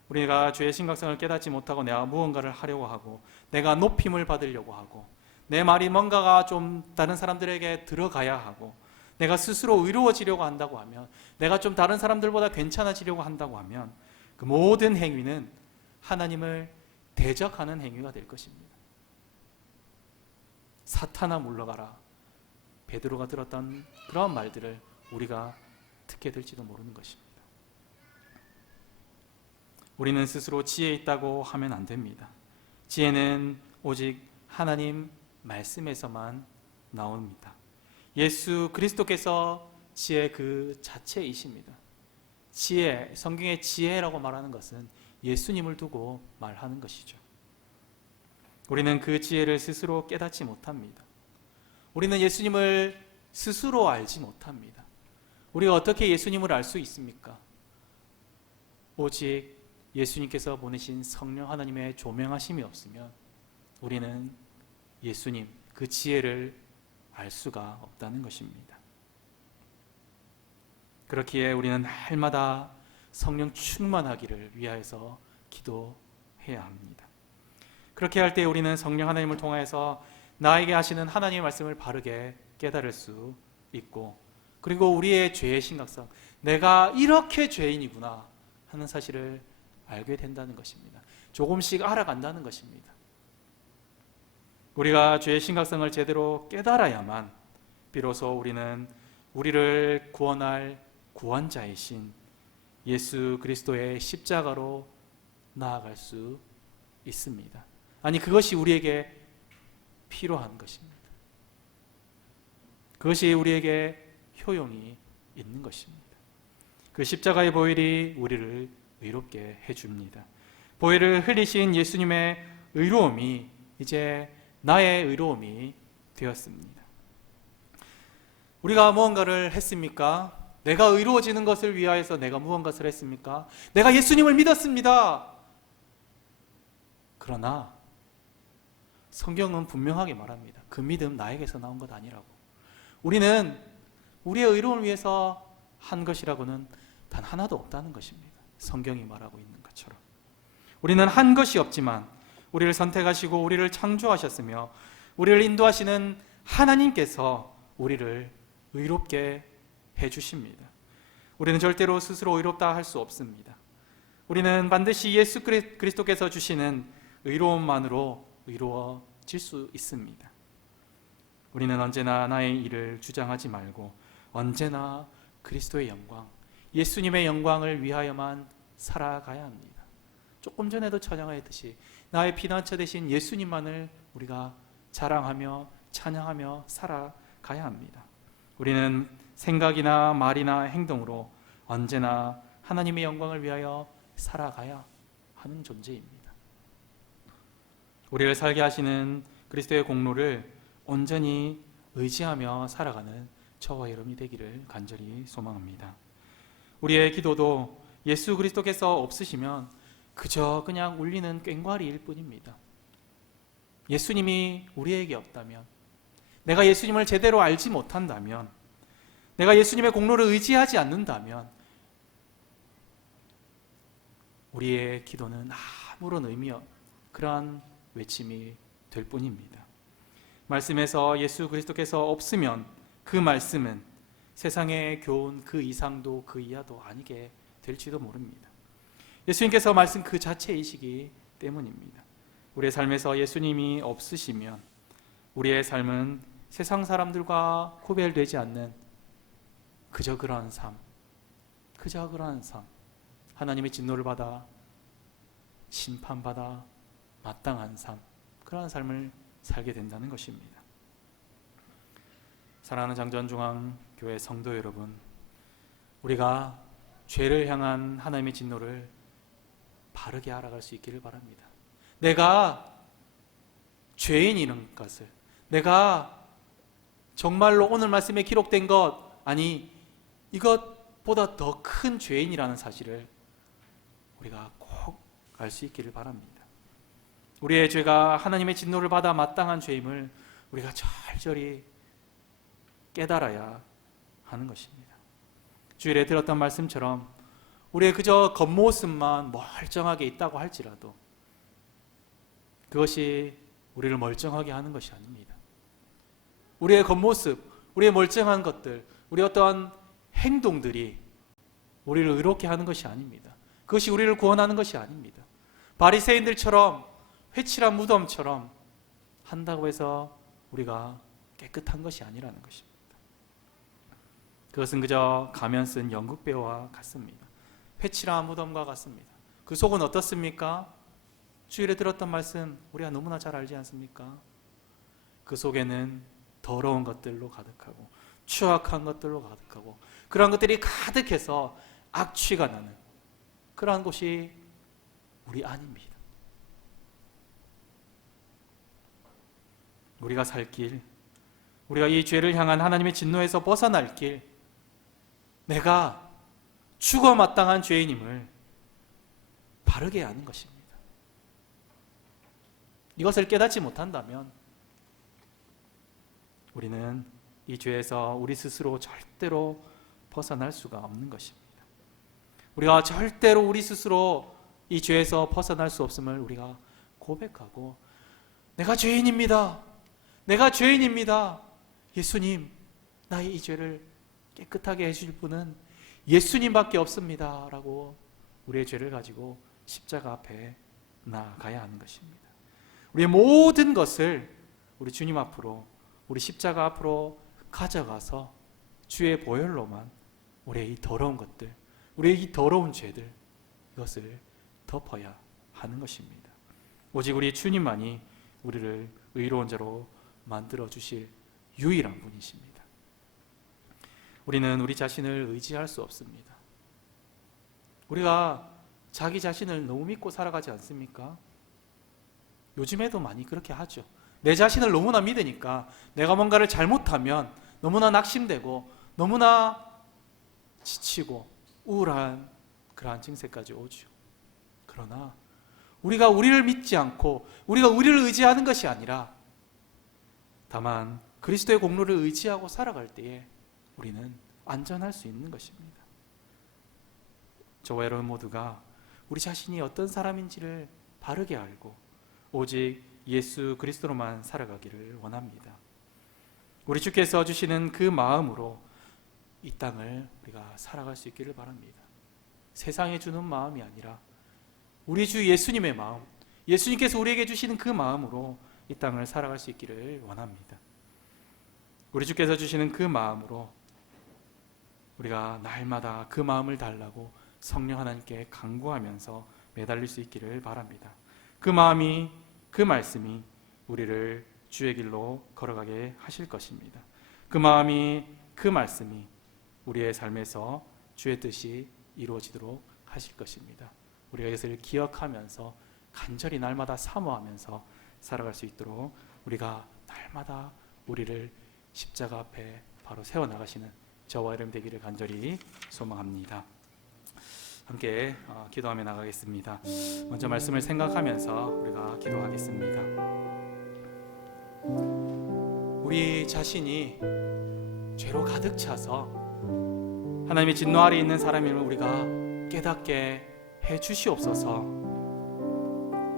우리가 죄의 심각성을 깨닫지 못하고 내가 무언가를 하려고 하고 내가 높임을 받으려고 하고 내 말이 뭔가가 좀 다른 사람들에게 들어가야 하고 내가 스스로 의로워지려고 한다고 하면, 내가 좀 다른 사람들보다 괜찮아지려고 한다고 하면 그 모든 행위는 하나님을 대적하는 행위가 될 것입니다. 사탄아 물러가라, 베드로가 들었던 그런 말들을 우리가 듣게 될지도 모르는 것입니다. 우리는 스스로 지혜 있다고 하면 안 됩니다. 지혜는 오직 하나님 말씀에서만 나옵니다. 예수 그리스도께서 지혜 그 자체이십니다. 지혜, 성경의 지혜라고 말하는 것은 예수님을 두고 말하는 것이죠. 우리는 그 지혜를 스스로 깨닫지 못합니다. 우리는 예수님을 스스로 알지 못합니다. 우리가 어떻게 예수님을 알 수 있습니까? 오직 예수님께서 보내신 성령 하나님의 조명하심이 없으면 우리는 예수님, 그 지혜를 알 수가 없다는 것입니다. 그렇기에 우리는 날마다 성령 충만하기를 위하여서 기도해야 합니다. 그렇게 할 때 우리는 성령 하나님을 통하여서 나에게 하시는 하나님의 말씀을 바르게 깨달을 수 있고, 그리고 우리의 죄의 심각성, 내가 이렇게 죄인이구나 하는 사실을 알게 된다는 것입니다. 조금씩 알아간다는 것입니다. 우리가 죄의 심각성을 제대로 깨달아야만 비로소 우리는 우리를 구원할 구원자이신 예수 그리스도의 십자가로 나아갈 수 있습니다. 아니, 그것이 우리에게 필요한 것입니다. 그것이 우리에게 효용이 있는 것입니다. 그 십자가의 보혈이 우리를 의롭게 해줍니다. 보혈을 흘리신 예수님의 의로움이 이제 나의 의로움이 되었습니다. 우리가 무언가를 했습니까? 내가 의로워지는 것을 위하여서 내가 무언가를 했습니까? 내가 예수님을 믿었습니다. 그러나 성경은 분명하게 말합니다. 그 믿음 나에게서 나온 것 아니라고. 우리는 우리의 의로움을 위해서 한 것이라고는 단 하나도 없다는 것입니다. 성경이 말하고 있는 것처럼 우리는 한 것이 없지만 우리를 선택하시고 우리를 창조하셨으며 우리를 인도하시는 하나님께서 우리를 의롭게 해주십니다. 우리는 절대로 스스로 의롭다 할 수 없습니다. 우리는 반드시 예수 그리스도께서 주시는 의로움만으로 의로워질 수 있습니다. 우리는 언제나 나의 일을 주장하지 말고 언제나 그리스도의 영광, 예수님의 영광을 위하여만 살아가야 합니다. 조금 전에도 찬양했듯이 나의 피난처 되신 예수님만을 우리가 자랑하며 찬양하며 살아가야 합니다. 우리는 생각이나 말이나 행동으로 언제나 하나님의 영광을 위하여 살아가야 하는 존재입니다. 우리를 살게 하시는 그리스도의 공로를 온전히 의지하며 살아가는 저와 여러분이 되기를 간절히 소망합니다. 우리의 기도도 예수 그리스도께서 없으시면 그저 그냥 울리는 꽹과리일 뿐입니다. 예수님이 우리에게 없다면, 내가 예수님을 제대로 알지 못한다면, 내가 예수님의 공로를 의지하지 않는다면 우리의 기도는 아무런 의미 없는 그러한 외침이 될 뿐입니다. 말씀에서 예수 그리스도께서 없으면 그 말씀은 세상의 교훈 그 이상도 그 이하도 아니게 될지도 모릅니다. 예수님께서 말씀 그 자체이시기 때문입니다. 우리의 삶에서 예수님이 없으시면 우리의 삶은 세상 사람들과 구별되지 않는 그저 그러한 삶, 하나님의 진노를 받아 심판받아 마땅한 삶, 그러한 삶을 살게 된다는 것입니다. 사랑하는 장전중앙교회 성도 여러분, 우리가 죄를 향한 하나님의 진노를 바르게 알아갈 수 있기를 바랍니다. 내가 죄인이라는 것을, 내가 정말로 오늘 말씀에 기록된 것, 아니 이것보다 더 큰 죄인이라는 사실을 우리가 꼭 알 수 있기를 바랍니다. 우리의 죄가 하나님의 진노를 받아 마땅한 죄임을 우리가 절절히 깨달아야 하는 것입니다. 주일에 들었던 말씀처럼 우리의 그저 겉모습만 멀쩡하게 있다고 할지라도 그것이 우리를 멀쩡하게 하는 것이 아닙니다. 우리의 겉모습, 우리의 멀쩡한 것들, 우리의 어떠한 행동들이 우리를 의롭게 하는 것이 아닙니다. 그것이 우리를 구원하는 것이 아닙니다. 바리새인들처럼 회칠한 무덤처럼 한다고 해서 우리가 깨끗한 것이 아니라는 것입니다. 그것은 그저 가면 쓴 연극배우와 같습니다. 회칠한 무덤과 같습니다. 그 속은 어떻습니까? 주일에 들었던 말씀 우리가 너무나 잘 알지 않습니까? 그 속에는 더러운 것들로 가득하고 추악한 것들로 가득하고 그러한 것들이 가득해서 악취가 나는 그러한 곳이 우리 안입니다. 우리가 살 길, 우리가 이 죄를 향한 하나님의 진노에서 벗어날 길, 내가 죽어 마땅한 죄인임을 바르게 아는 것입니다. 이것을 깨닫지 못한다면 우리는 이 죄에서 우리 스스로 절대로 벗어날 수가 없는 것입니다. 우리가 절대로 우리 스스로 이 죄에서 벗어날 수 없음을 우리가 고백하고, 내가 죄인입니다. 내가 죄인입니다. 예수님, 나의 이 죄를 깨끗하게 해주실 분은 예수님밖에 없습니다. 라고 우리의 죄를 가지고 십자가 앞에 나아가야 하는 것입니다. 우리의 모든 것을 우리 주님 앞으로, 우리 십자가 앞으로 가져가서 주의 보혈로만 우리의 이 더러운 것들, 우리의 이 더러운 죄들, 이것을 덮어야 하는 것입니다. 오직 우리 주님만이 우리를 의로운 자로 만들어 주실 유일한 분이십니다. 우리는 우리 자신을 의지할 수 없습니다. 우리가 자기 자신을 너무 믿고 살아가지 않습니까? 요즘에도 많이 그렇게 하죠. 내 자신을 너무나 믿으니까 내가 뭔가를 잘못하면 너무나 낙심되고 너무나 지치고 우울한 그러한 증세까지 오죠. 그러나 우리가 우리를 믿지 않고 우리가 우리를 의지하는 것이 아니라 다만 그리스도의 공로를 의지하고 살아갈 때에 우리는 안전할 수 있는 것입니다. 저와 여러분 모두가 우리 자신이 어떤 사람인지를 바르게 알고 오직 예수 그리스도로만 살아가기를 원합니다. 우리 주께서 주시는 그 마음으로 이 땅을 우리가 살아갈 수 있기를 바랍니다. 세상에 주는 마음이 아니라 우리 주 예수님의 마음, 예수님께서 우리에게 주시는 그 마음으로 이 땅을 살아갈 수 있기를 원합니다. 우리 주께서 주시는 그 마음으로 우리가 날마다 그 마음을 달라고 성령 하나님께 간구하면서 매달릴 수 있기를 바랍니다. 그 마음이, 그 말씀이 우리를 주의 길로 걸어가게 하실 것입니다. 그 마음이, 그 말씀이 우리의 삶에서 주의 뜻이 이루어지도록 하실 것입니다. 우리가 이것을 기억하면서 간절히 날마다 사모하면서 살아갈 수 있도록 우리가 날마다 우리를 십자가 앞에 바로 세워나가시는 저와 여러분 되기를 간절히 소망합니다. 함께 기도하며 나가겠습니다. 먼저 말씀을 생각하면서 우리가 기도하겠습니다. 우리 자신이 죄로 가득 차서 하나님의 진노 아래 있는 사람임을 우리가 깨닫게 해 주시옵소서.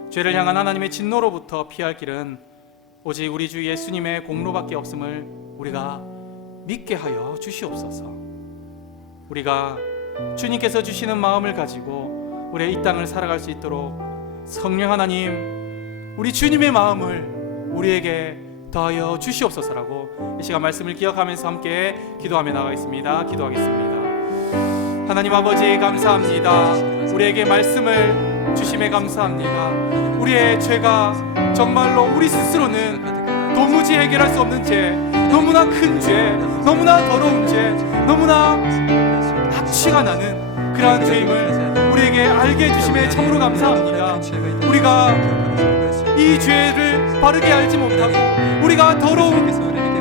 죄를 향한 하나님의 진노로부터 피할 길은 오직 우리 주 예수님의 공로밖에 없음을 우리가 믿게 하여 주시옵소서. 우리가 주님께서 주시는 마음을 가지고 우리의 이 땅을 살아갈 수 있도록 성령 하나님, 우리 주님의 마음을 우리에게 더하여 주시옵소서라고 이 시간 말씀을 기억하면서 함께 기도하며 나가겠습니다. 기도하겠습니다. 하나님 아버지 감사합니다. 우리에게 말씀을 주심에 감사합니다. 우리의 죄가 정말로 우리 스스로는 도무지 해결할 수 없는 죄, 너무나 큰 죄, 너무나 더러운 죄, 너무나 악취가 나는 그러한 죄임을 우리에게 알게 해주심에 참으로 감사합니다. 우리가 이 죄를 바르게 알지 못하고 우리가 더러운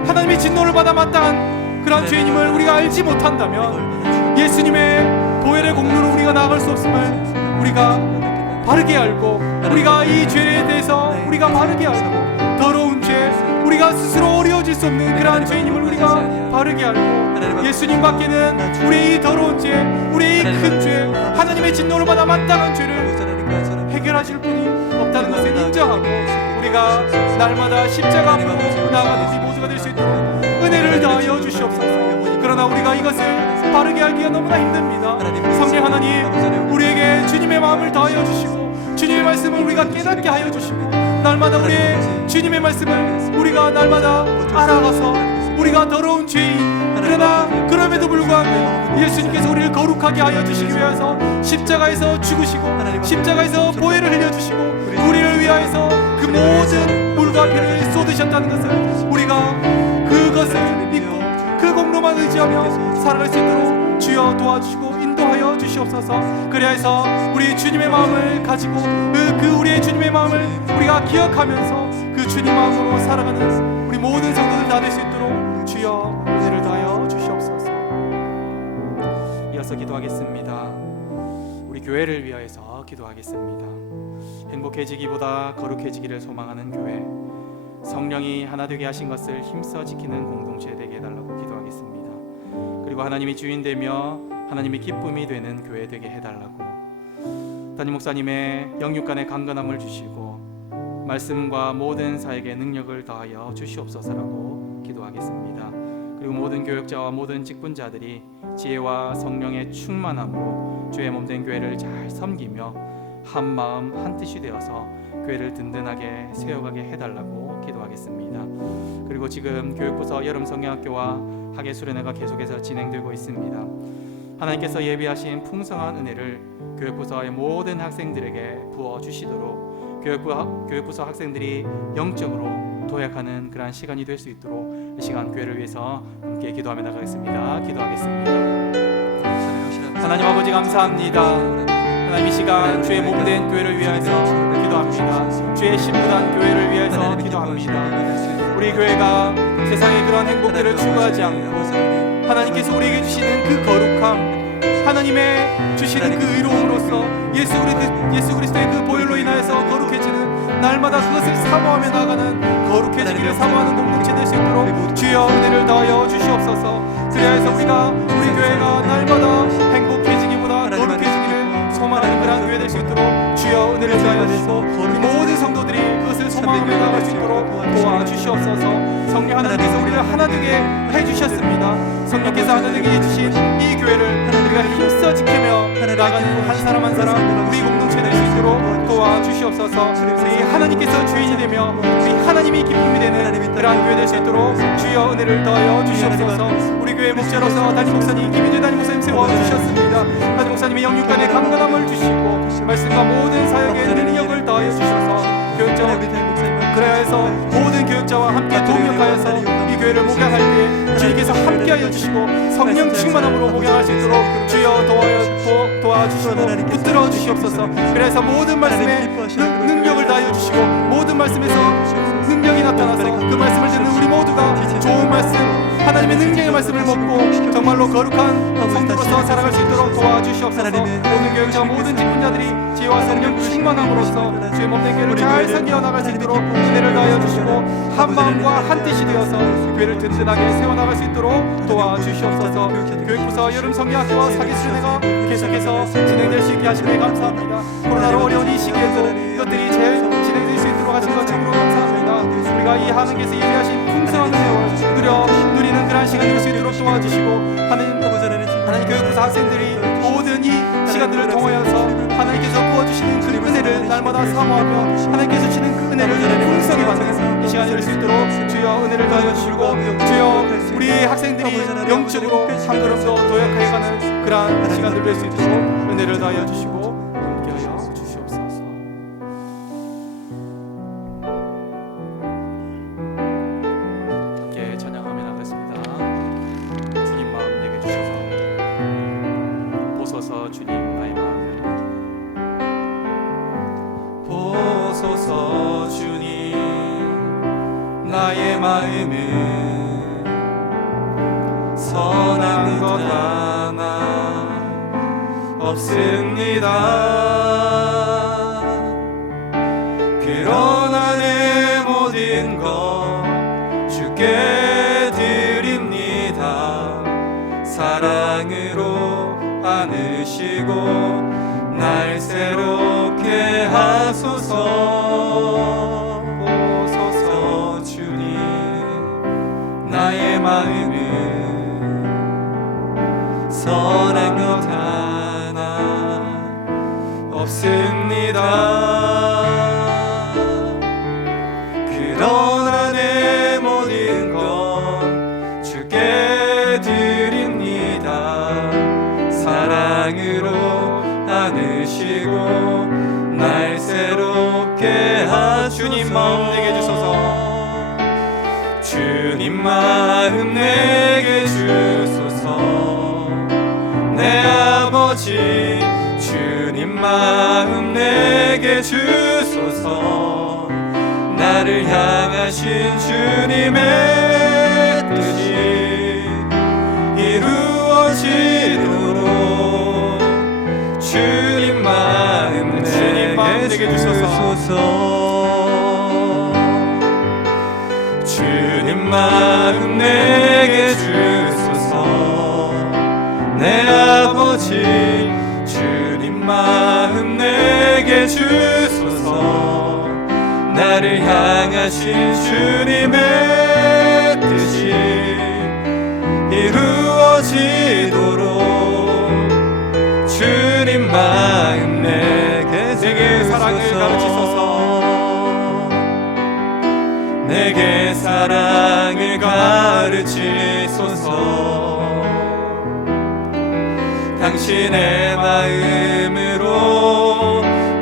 하나님의 진노를 받아 마땅한 그러한 죄인임을 우리가 알지 못한다면 예수님의 보혈의 공로로 우리가 나아갈 수 없음을 우리가 바르게 알고, 우리가 이 죄에 대해서 우리가 바르게 알고, 더러운 죄, 우리가 스스로 어려워질 수 없는 그러한 죄인임을 우리가 바르게 알고, 예수님밖에는 우리의 이 더러운 죄, 우리의 이 큰 죄, 하나님의 진노를 받아 마땅한 죄를 해결하실 분이 없다는 것을 인정하고 우리가 날마다 십자가 앞으로 나아가는 우리 모두가 될 수 있도록 은혜를 더하여 주시옵소서. 그러나 우리가 이것을 바르게 알기가 너무나 힘듭니다. 성령 하나님, 우리에게 주님의 마음을 더하여 주시고 주님의 말씀을 우리가 깨닫게 하여 주시고 날마다 우리의 주님의 말씀을 우리가 날마다 알아가서 우리가 더러운 죄인, 그러나 그럼에도 불구하고 예수님께서 우리를 거룩하게 하여 주시기 위해서 십자가에서 죽으시고 십자가에서 보혈을 흘려주시고 우리를 위하여서 그 모든 물과 피를 쏟으셨다는 것을 우리가 그것을 믿고 그 공로만 의지하며 살아갈 수 있도록 주여 도와주시고 인도하여 주시옵소서. 그리하여서 우리 주님의 마음을 가지고 그 우리의 주님의 마음을 우리가 기억하면서 그 주님 마음으로 살아가는 우리 모든 성도들 다 될 수 있도록 주여 은혜를 다하여 주시옵소서. 이어서 기도하겠습니다. 우리 교회를 위하여서 기도하겠습니다. 행복해지기보다 거룩해지기를 소망하는 교회, 성령이 하나 되게 하신 것을 힘써 지키는 공동체 되게 해달라고 기도하겠습니다. 그리고 하나님이 주인 되며 하나님의 기쁨이 되는 교회 되게 해달라고, 담임 목사님의 영육간의 강건함을 주시고 말씀과 모든 사역의 능력을 더하여 주시옵소서라고 기도하겠습니다. 그리고 모든 교역자와 모든 직분자들이 지혜와 성령의 충만함으로 주의 몸된 교회를 잘 섬기며 한 마음 한 뜻이 되어서 교회를 든든하게 세워가게 해달라고 기도하겠습니다. 그리고 지금 교육부서 여름 성경학교와 학예 수련회가 계속해서 진행되고 있습니다. 하나님께서 예비하신 풍성한 은혜를 교육부서의 모든 학생들에게 부어 주시도록 교육부서 학생들이 영적으로 도약하는 그러한 시간이 될 수 있도록 이 시간 교회를 위해서 함께 기도하며 나가겠습니다. 기도하겠습니다. 하나님 아버지 감사합니다. 하나님 이 시간 주의 몸된 교회를 위하여서 기도합니다. 주의 신부단 교회를 위하여서 기도합니다. 우리 교회가 세상의 그런 행복들을 추구하지 않고 하나님께서 우리에게 주시는 그 거룩함, 하나님의 주시는 그 의로움으로써 예수 그리스도의 그 보혈로 인하여서 거룩해지는 날마다 그것을 사모하며 나가는 거룩 거룩해지기를 사모하는 공동체 될 수 있도록 주여 은혜를 더하여 주시옵소서. 그래서 우리가 우리 교회가 날마다 행복해지기보다 거룩해지기를 소망하는 그런 교회 될 수 있도록 주여 은혜를 더하여 주시고 우리 모든 성도들이 그것을 소망하며 나갈 수 있도록 도와주시옵소서. 성령 하나님께서 우리를 하나 되게 해주셨습니다. 성령께서 하나 되게 해주신 이 교회를 우리가 힘써 지키며 나가는 한 사람 한 사람 우리 공동체 될 수 있도록 도와주시옵소서. 우리 하나님께서 주인이 되며 우리 하나님이 기쁨이 되는 그러한 교회 될 수 있도록 주여 은혜를 더하여 주시옵소서. 우리 교회 목자로서 담임 목사님 김인재 담임 목사님 세워주셨습니다. 담임 목사님의 영육간의 강건함을 주시고 말씀과 모든 사역의 능력을 더하여 주셔서 교육자와 그래야 해서 모든 교육자와 함께 동역하여서 이 교회를 목양할 때 주님께서 함께하여 주시고 성령 충만함으로 목양할 수 있도록 주여 도와주시고 붙들어 주시옵소서. 그래서 모든 말씀에 능력을 다하여 주시고 모든 말씀에서 능력이 나타나서 그 말씀을 듣는 우리 모두가 좋은 말씀 하나님의 능력의 말씀을 먹고 정말로 거룩한 성도로서 살아갈 수 있도록 도와주시옵소서. 모든 교육자 모든 직분자들이 지혜와 성령 충만함으로써 주의 몸된 교회를 잘 섬겨 나갈 수 있도록 은혜를 다하여 주시고 한 마음과 한 뜻이 되어서 교회를 든든하게 세워나갈 수 있도록 도와주시옵소서. 교육부서 여름 성경학교와 사기수련회가 계속해서 진행될 수 있게 하시니 감사합니다. 코로나로 어려운 이 시기에도 이것들이 잘 진행될 수 있도록 하신 것 참으로 감사합니다. 우리가 이 하나님께서 예비하신 풍성한 은혜를 누리는 그런 시간이 될 수 있도록 도와주시고 하나님 교육부서 학생들이 모든 이 시간들을 통하여서 하나님께서 부어주시는 그 은혜를 날마다 사모하며 하나님께서 주시는 그 은혜를 풍성히 받는 이 시간이 될 수 있도록 주여 은혜를 더하여 주시고 주여 우리 학생들이 영적으로 한 걸음 더 도약해 가는 그러한 시간들 될 수 있도록 은혜를 더하여 주시고 함께하여 주시옵소서. 함께 찬양하며 나가겠습니다. 주님 마음 내게 주셔서 보소서. 주님 나의 마음을 보소서. 주님 나의 마음을 선한 것 하나 없습니다. 그러나 내 모든 것 주께 드립니다. 사랑으로 안으시고 날 새롭게 하소서. 보소서. 주님 나의 마음을 선한 것 하나 없습니다. 그러나 내 모든 것 주께 드립니다. 사랑으로 안으시고 날 새롭게 주님 마음 내게 주소서. 주님 마음 내게 주소서. 내 아버지 주님 마음 내게 주소서. 나를 향하신 주님의 뜻이 이루어지도록 주님 마음 내게 주소서. 주님 마음 내게 주소서. 내 아버지 주님 마음 내게 주소서. 나를 향하신 주님의 뜻이 이루어지도록 주님 마음 내게 사랑을 가르치소서. 내게 사랑을 가르치소서. 당신의 마음으로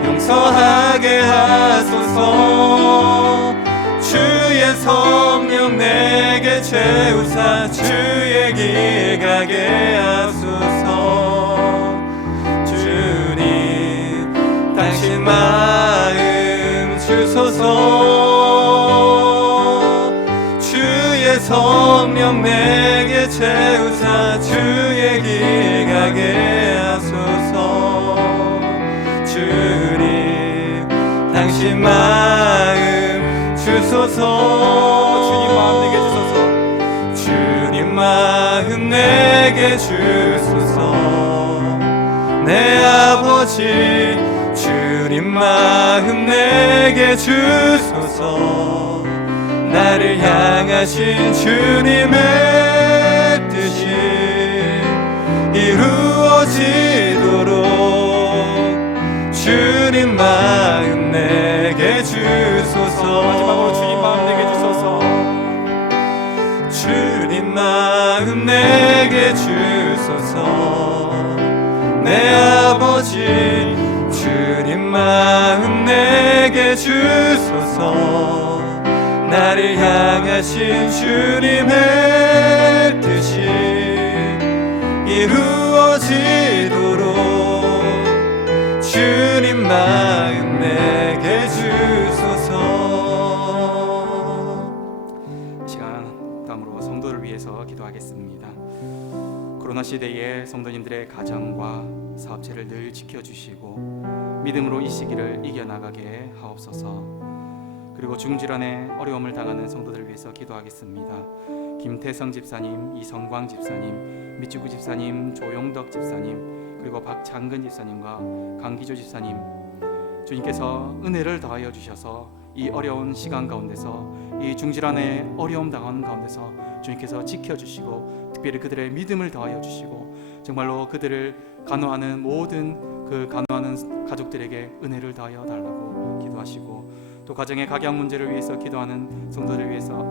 용서하게 하소서. 주의 성령 내게 채우사 주의 길 가게 하소서. 주님 당신 마음 주소서. 주의 성령 내게 채우사 주의 길 가게 하소서. 주님 당신 마음 주소서. 주님 마음 내게 주소서. 내 아버지 주님 마음 내게 주소서. 나를 향하신 주님의 뜻이 이루어지도록 주님 마음 내게 주소서. 마지막으로 주님 마음 내게 주소서. 주님 마음 내게 주소서. 내 아버지 주님 마음 내게 주소서. 나를 향하신 주님의 뜻이 이루어지도록 주님 마음 내게 주소서. 이 시간 다음으로 성도를 위해서 기도하겠습니다. 코로나 시대에 성도님들의 가정과 사업체를 늘 지켜주시고 믿음으로 이 시기를 이겨나가게 하옵소서. 그리고 중질환의 어려움을 당하는 성도들을 위해서 기도하겠습니다. 김태성 집사님, 이성광 집사님, 미주구 집사님, 조용덕 집사님, 그리고 박창근 집사님과 강기조 집사님, 주님께서 은혜를 더하여 주셔서 이 어려운 시간 가운데서, 이 중질환의 어려움 당하는 가운데서 주님께서 지켜주시고 특별히 그들의 믿음을 더하여 주시고 정말로 그들을 간호하는 모든 그 간호하는 가족들에게 은혜를 더하여 달라고 기도하시고, 또 가정의 각양 문제를 위해서 기도하는 성도들을 위해서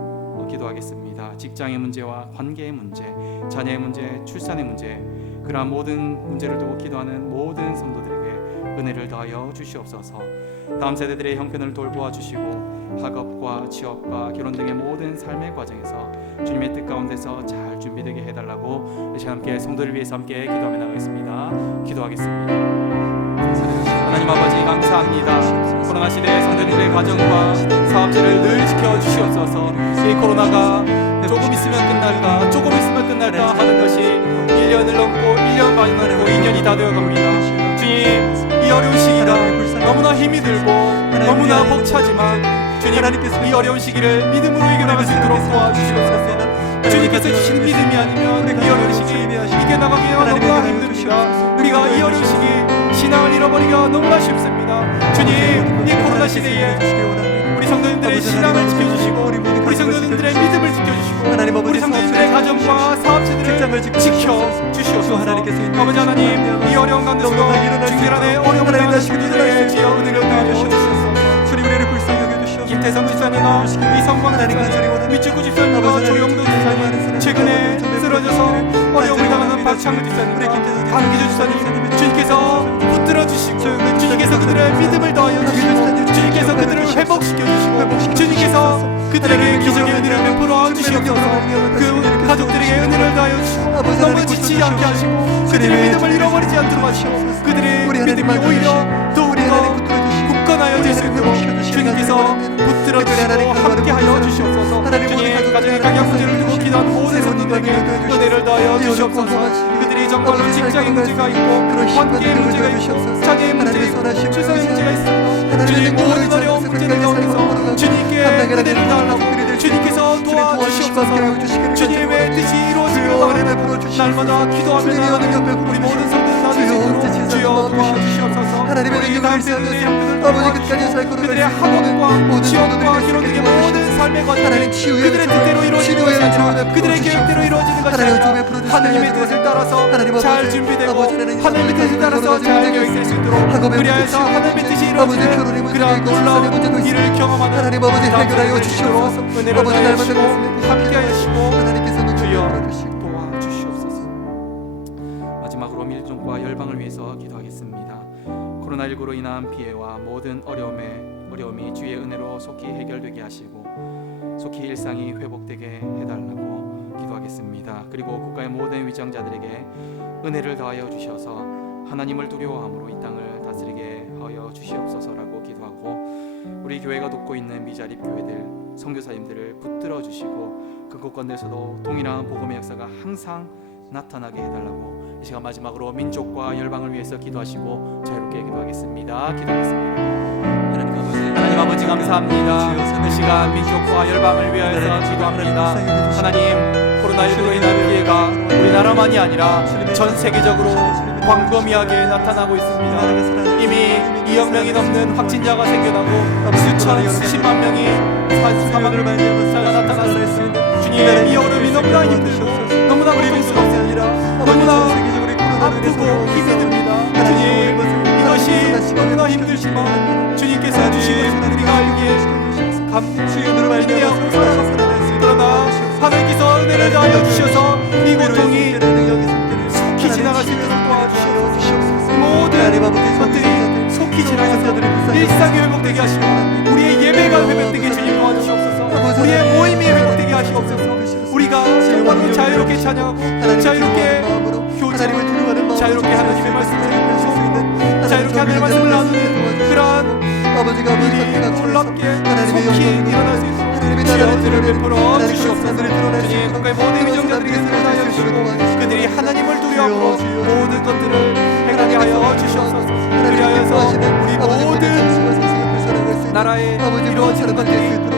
기도하겠습니다. 직장의 문제와 관계의 문제, 자녀의 문제, 출산의 문제, 그러한 모든 문제를 두고 기도하는 모든 성도들에게 은혜를 더하여 주시옵소서. 다음 세대들의 형편을 돌보아 주시고 학업과 취업과 결혼 등의 모든 삶의 과정에서 주님의 뜻 가운데서 잘 준비되게 해달라고 이 시간 함께 성도를 위해서 함께 기도하며 나가겠습니다. 기도하겠습니다. 하나님 아버지 감사합니다. 코로나 시대의 성도들의 가정과 사업체를 늘 지켜주시옵소서. 이 코로나가 조금 있으면 끝날까 조금 있으면 끝날까 하는 것이 1년을 넘고 1년 반이 넘고 2년이 다 되어갑니다. 주님, 이 어려운 시기가 너무나 힘이 들고 너무나 벅차지만 주님, 이 어려운 시기를 믿음으로 이겨나갈 수 있도록 도와주시옵소서. 주님께서 주신 믿음이 아니면 이 어려운 시기 이겨나가기가 너무나 힘듭니다. 우리가 이 어려운 시기 신앙을 잃어버리기가 너무나 쉽습니다. 주님, 이 코로나 시대에 우리 성도님들의 신앙을 지켜주시고 우리 성도님들의 믿음을 지켜주시고 우리 성도님들의 가정과 사업체들을 지켜주시옵소서. 아버지 하나님, 이 어려운 가운데서 중질환의 어려움을 당하는 분들에게 주여 은혜를 더해주시옵소서. 김태성 집사님과 이성광 집사님, 미주구 집사님과 조용도 집사님, 최근에 쓰러져서 어려움을 당하는 박창근 집사님과 강기조 집사님, 주님께서 붙들어 주시고 주님께서 그들의 믿음을 더하여 주시고 주님께서 그들을 회복시켜 주시고 주님께서 그들에게 기적의 은혜를 베풀어 주시옵소서. 그 가족들에게 은혜를 더하여 주시고 너무 지치지 않게 하시고 그들의 믿음을 잃어버리지 않도록 하시고 그들의 믿음이 오히려 더욱더 굳건하여 질 수 있도록 주님께서 붙들어 주시고 함께하여 주시옵소서. 주님, 가정의 각양 문제를 두고 기도하는 모든 성도들에게 은혜를 더하여 주시옵소서. 그들이 정말로 직장의 문제가 있고 관계의 문제가 있고 자녀의 문제가 있고 출산의 문제가 있습니다. 주님, 모든 어려운 문제들 가운데서 주님께 은혜를 달라고 주님께서 도와주시옵소서. 주님의 뜻이 이루어지도록 날마다 기도하며 나아가는 우리 모든 성도들 다 되시도록 주여 도와주시옵소서. 우리 다음 세대의 형편을 도와주시고 그들의 학업과 취업과 이런 등의 모든 삶의 과정을 그들의 뜻대로 이루어지는 것이 아니라 그들의 계획대로 이루어지는 것이 아니라 하나님의 뜻을 따라서 잘 준비되고 하나님의 뜻을 따라서 잘 계획될 수 있도록 그리하여서 하나님의 뜻이 이루어지는 그러한 놀라운 일을 경험하는 하나님 아버지 다음 해결하여 세대들이 있도록 주시옵소서. 은혜를 아버지 날마다 더하시고 가슴에 함께하시고 하나님께서는 주여 도와주시고 도와주시옵소서. 마지막으로 밀종과 열방을 위해서 기도하겠습니다. 코로나19로 인한 피해와 모든 어려움이 주의 은혜로 속히 해결되게 하시고 속히 일상이 회복되게 해달라고 기도하겠습니다. 그리고 국가의 모든 위정자들에게 은혜를 더하여 주셔서 하나님을 두려워함으로 이 땅을 다스리게 하여 주시옵소서라고 기도하고 우리 교회가 돕고 있는 미자립 교회들 선교사님들을 붙들어 주시고 그 곳간에서도 동일한 복음의 역사가 항상 나타나게 해달라고 이 시간 마지막으로 민족과 열방을 위해서 기도하시고 자유롭게 기도하겠습니다. 기도하겠습니다. 하나님 아버지 감사합니다. 이 시간 민족과 열방을 위하여서 기도합니다. 하나님, 코로나19로 인한 피해가 우리나라만이 아니라 전 세계적으로 광범위하게 나타나고 있습니다. 이미 2억 명이 넘는 확진자가 생겨나고 수십만 명이 사망자가 나타났습니다. 주님, 이 얼음이 너무나 힘들고 너무나 고통스럽습니다. 너무나 아프고 힘이 듭니다. 주님, 이것이 너무나 힘들지만 주님께서 주신 우리가 알기에 감추연으로 말미암고 살아났습니다. 그러나 하나님께서 은혜를 다하여 주셔서 이 고통이 속히 지나갈 수 있도록 도와주시옵소서. 모든 것들이 속히 지나가서 일상이 회복되게 하시고 우리의 예배가 회복되게 주님 도와주시옵소서. 우리의 모임이 회복되게 하시옵소서. 우리가 정말로 자유롭게 찬양하고 자유롭게 교제하고 자유롭게 하나님의 말씀을 듣고 자유롭게 하나님의 말씀을 나누는 그러한 일이 놀랍게 속히 일어날 수 있도록 주여 은혜를 베풀어 주시옵소서. 주님, 국가의 모든 위정자들에게 승리하여 주시고 그들이 하나님을 두려워하고 모든 것들을 행하게 하여 주시옵소서. 그리하여서 우리 모든 나라에 이루어지는 것들이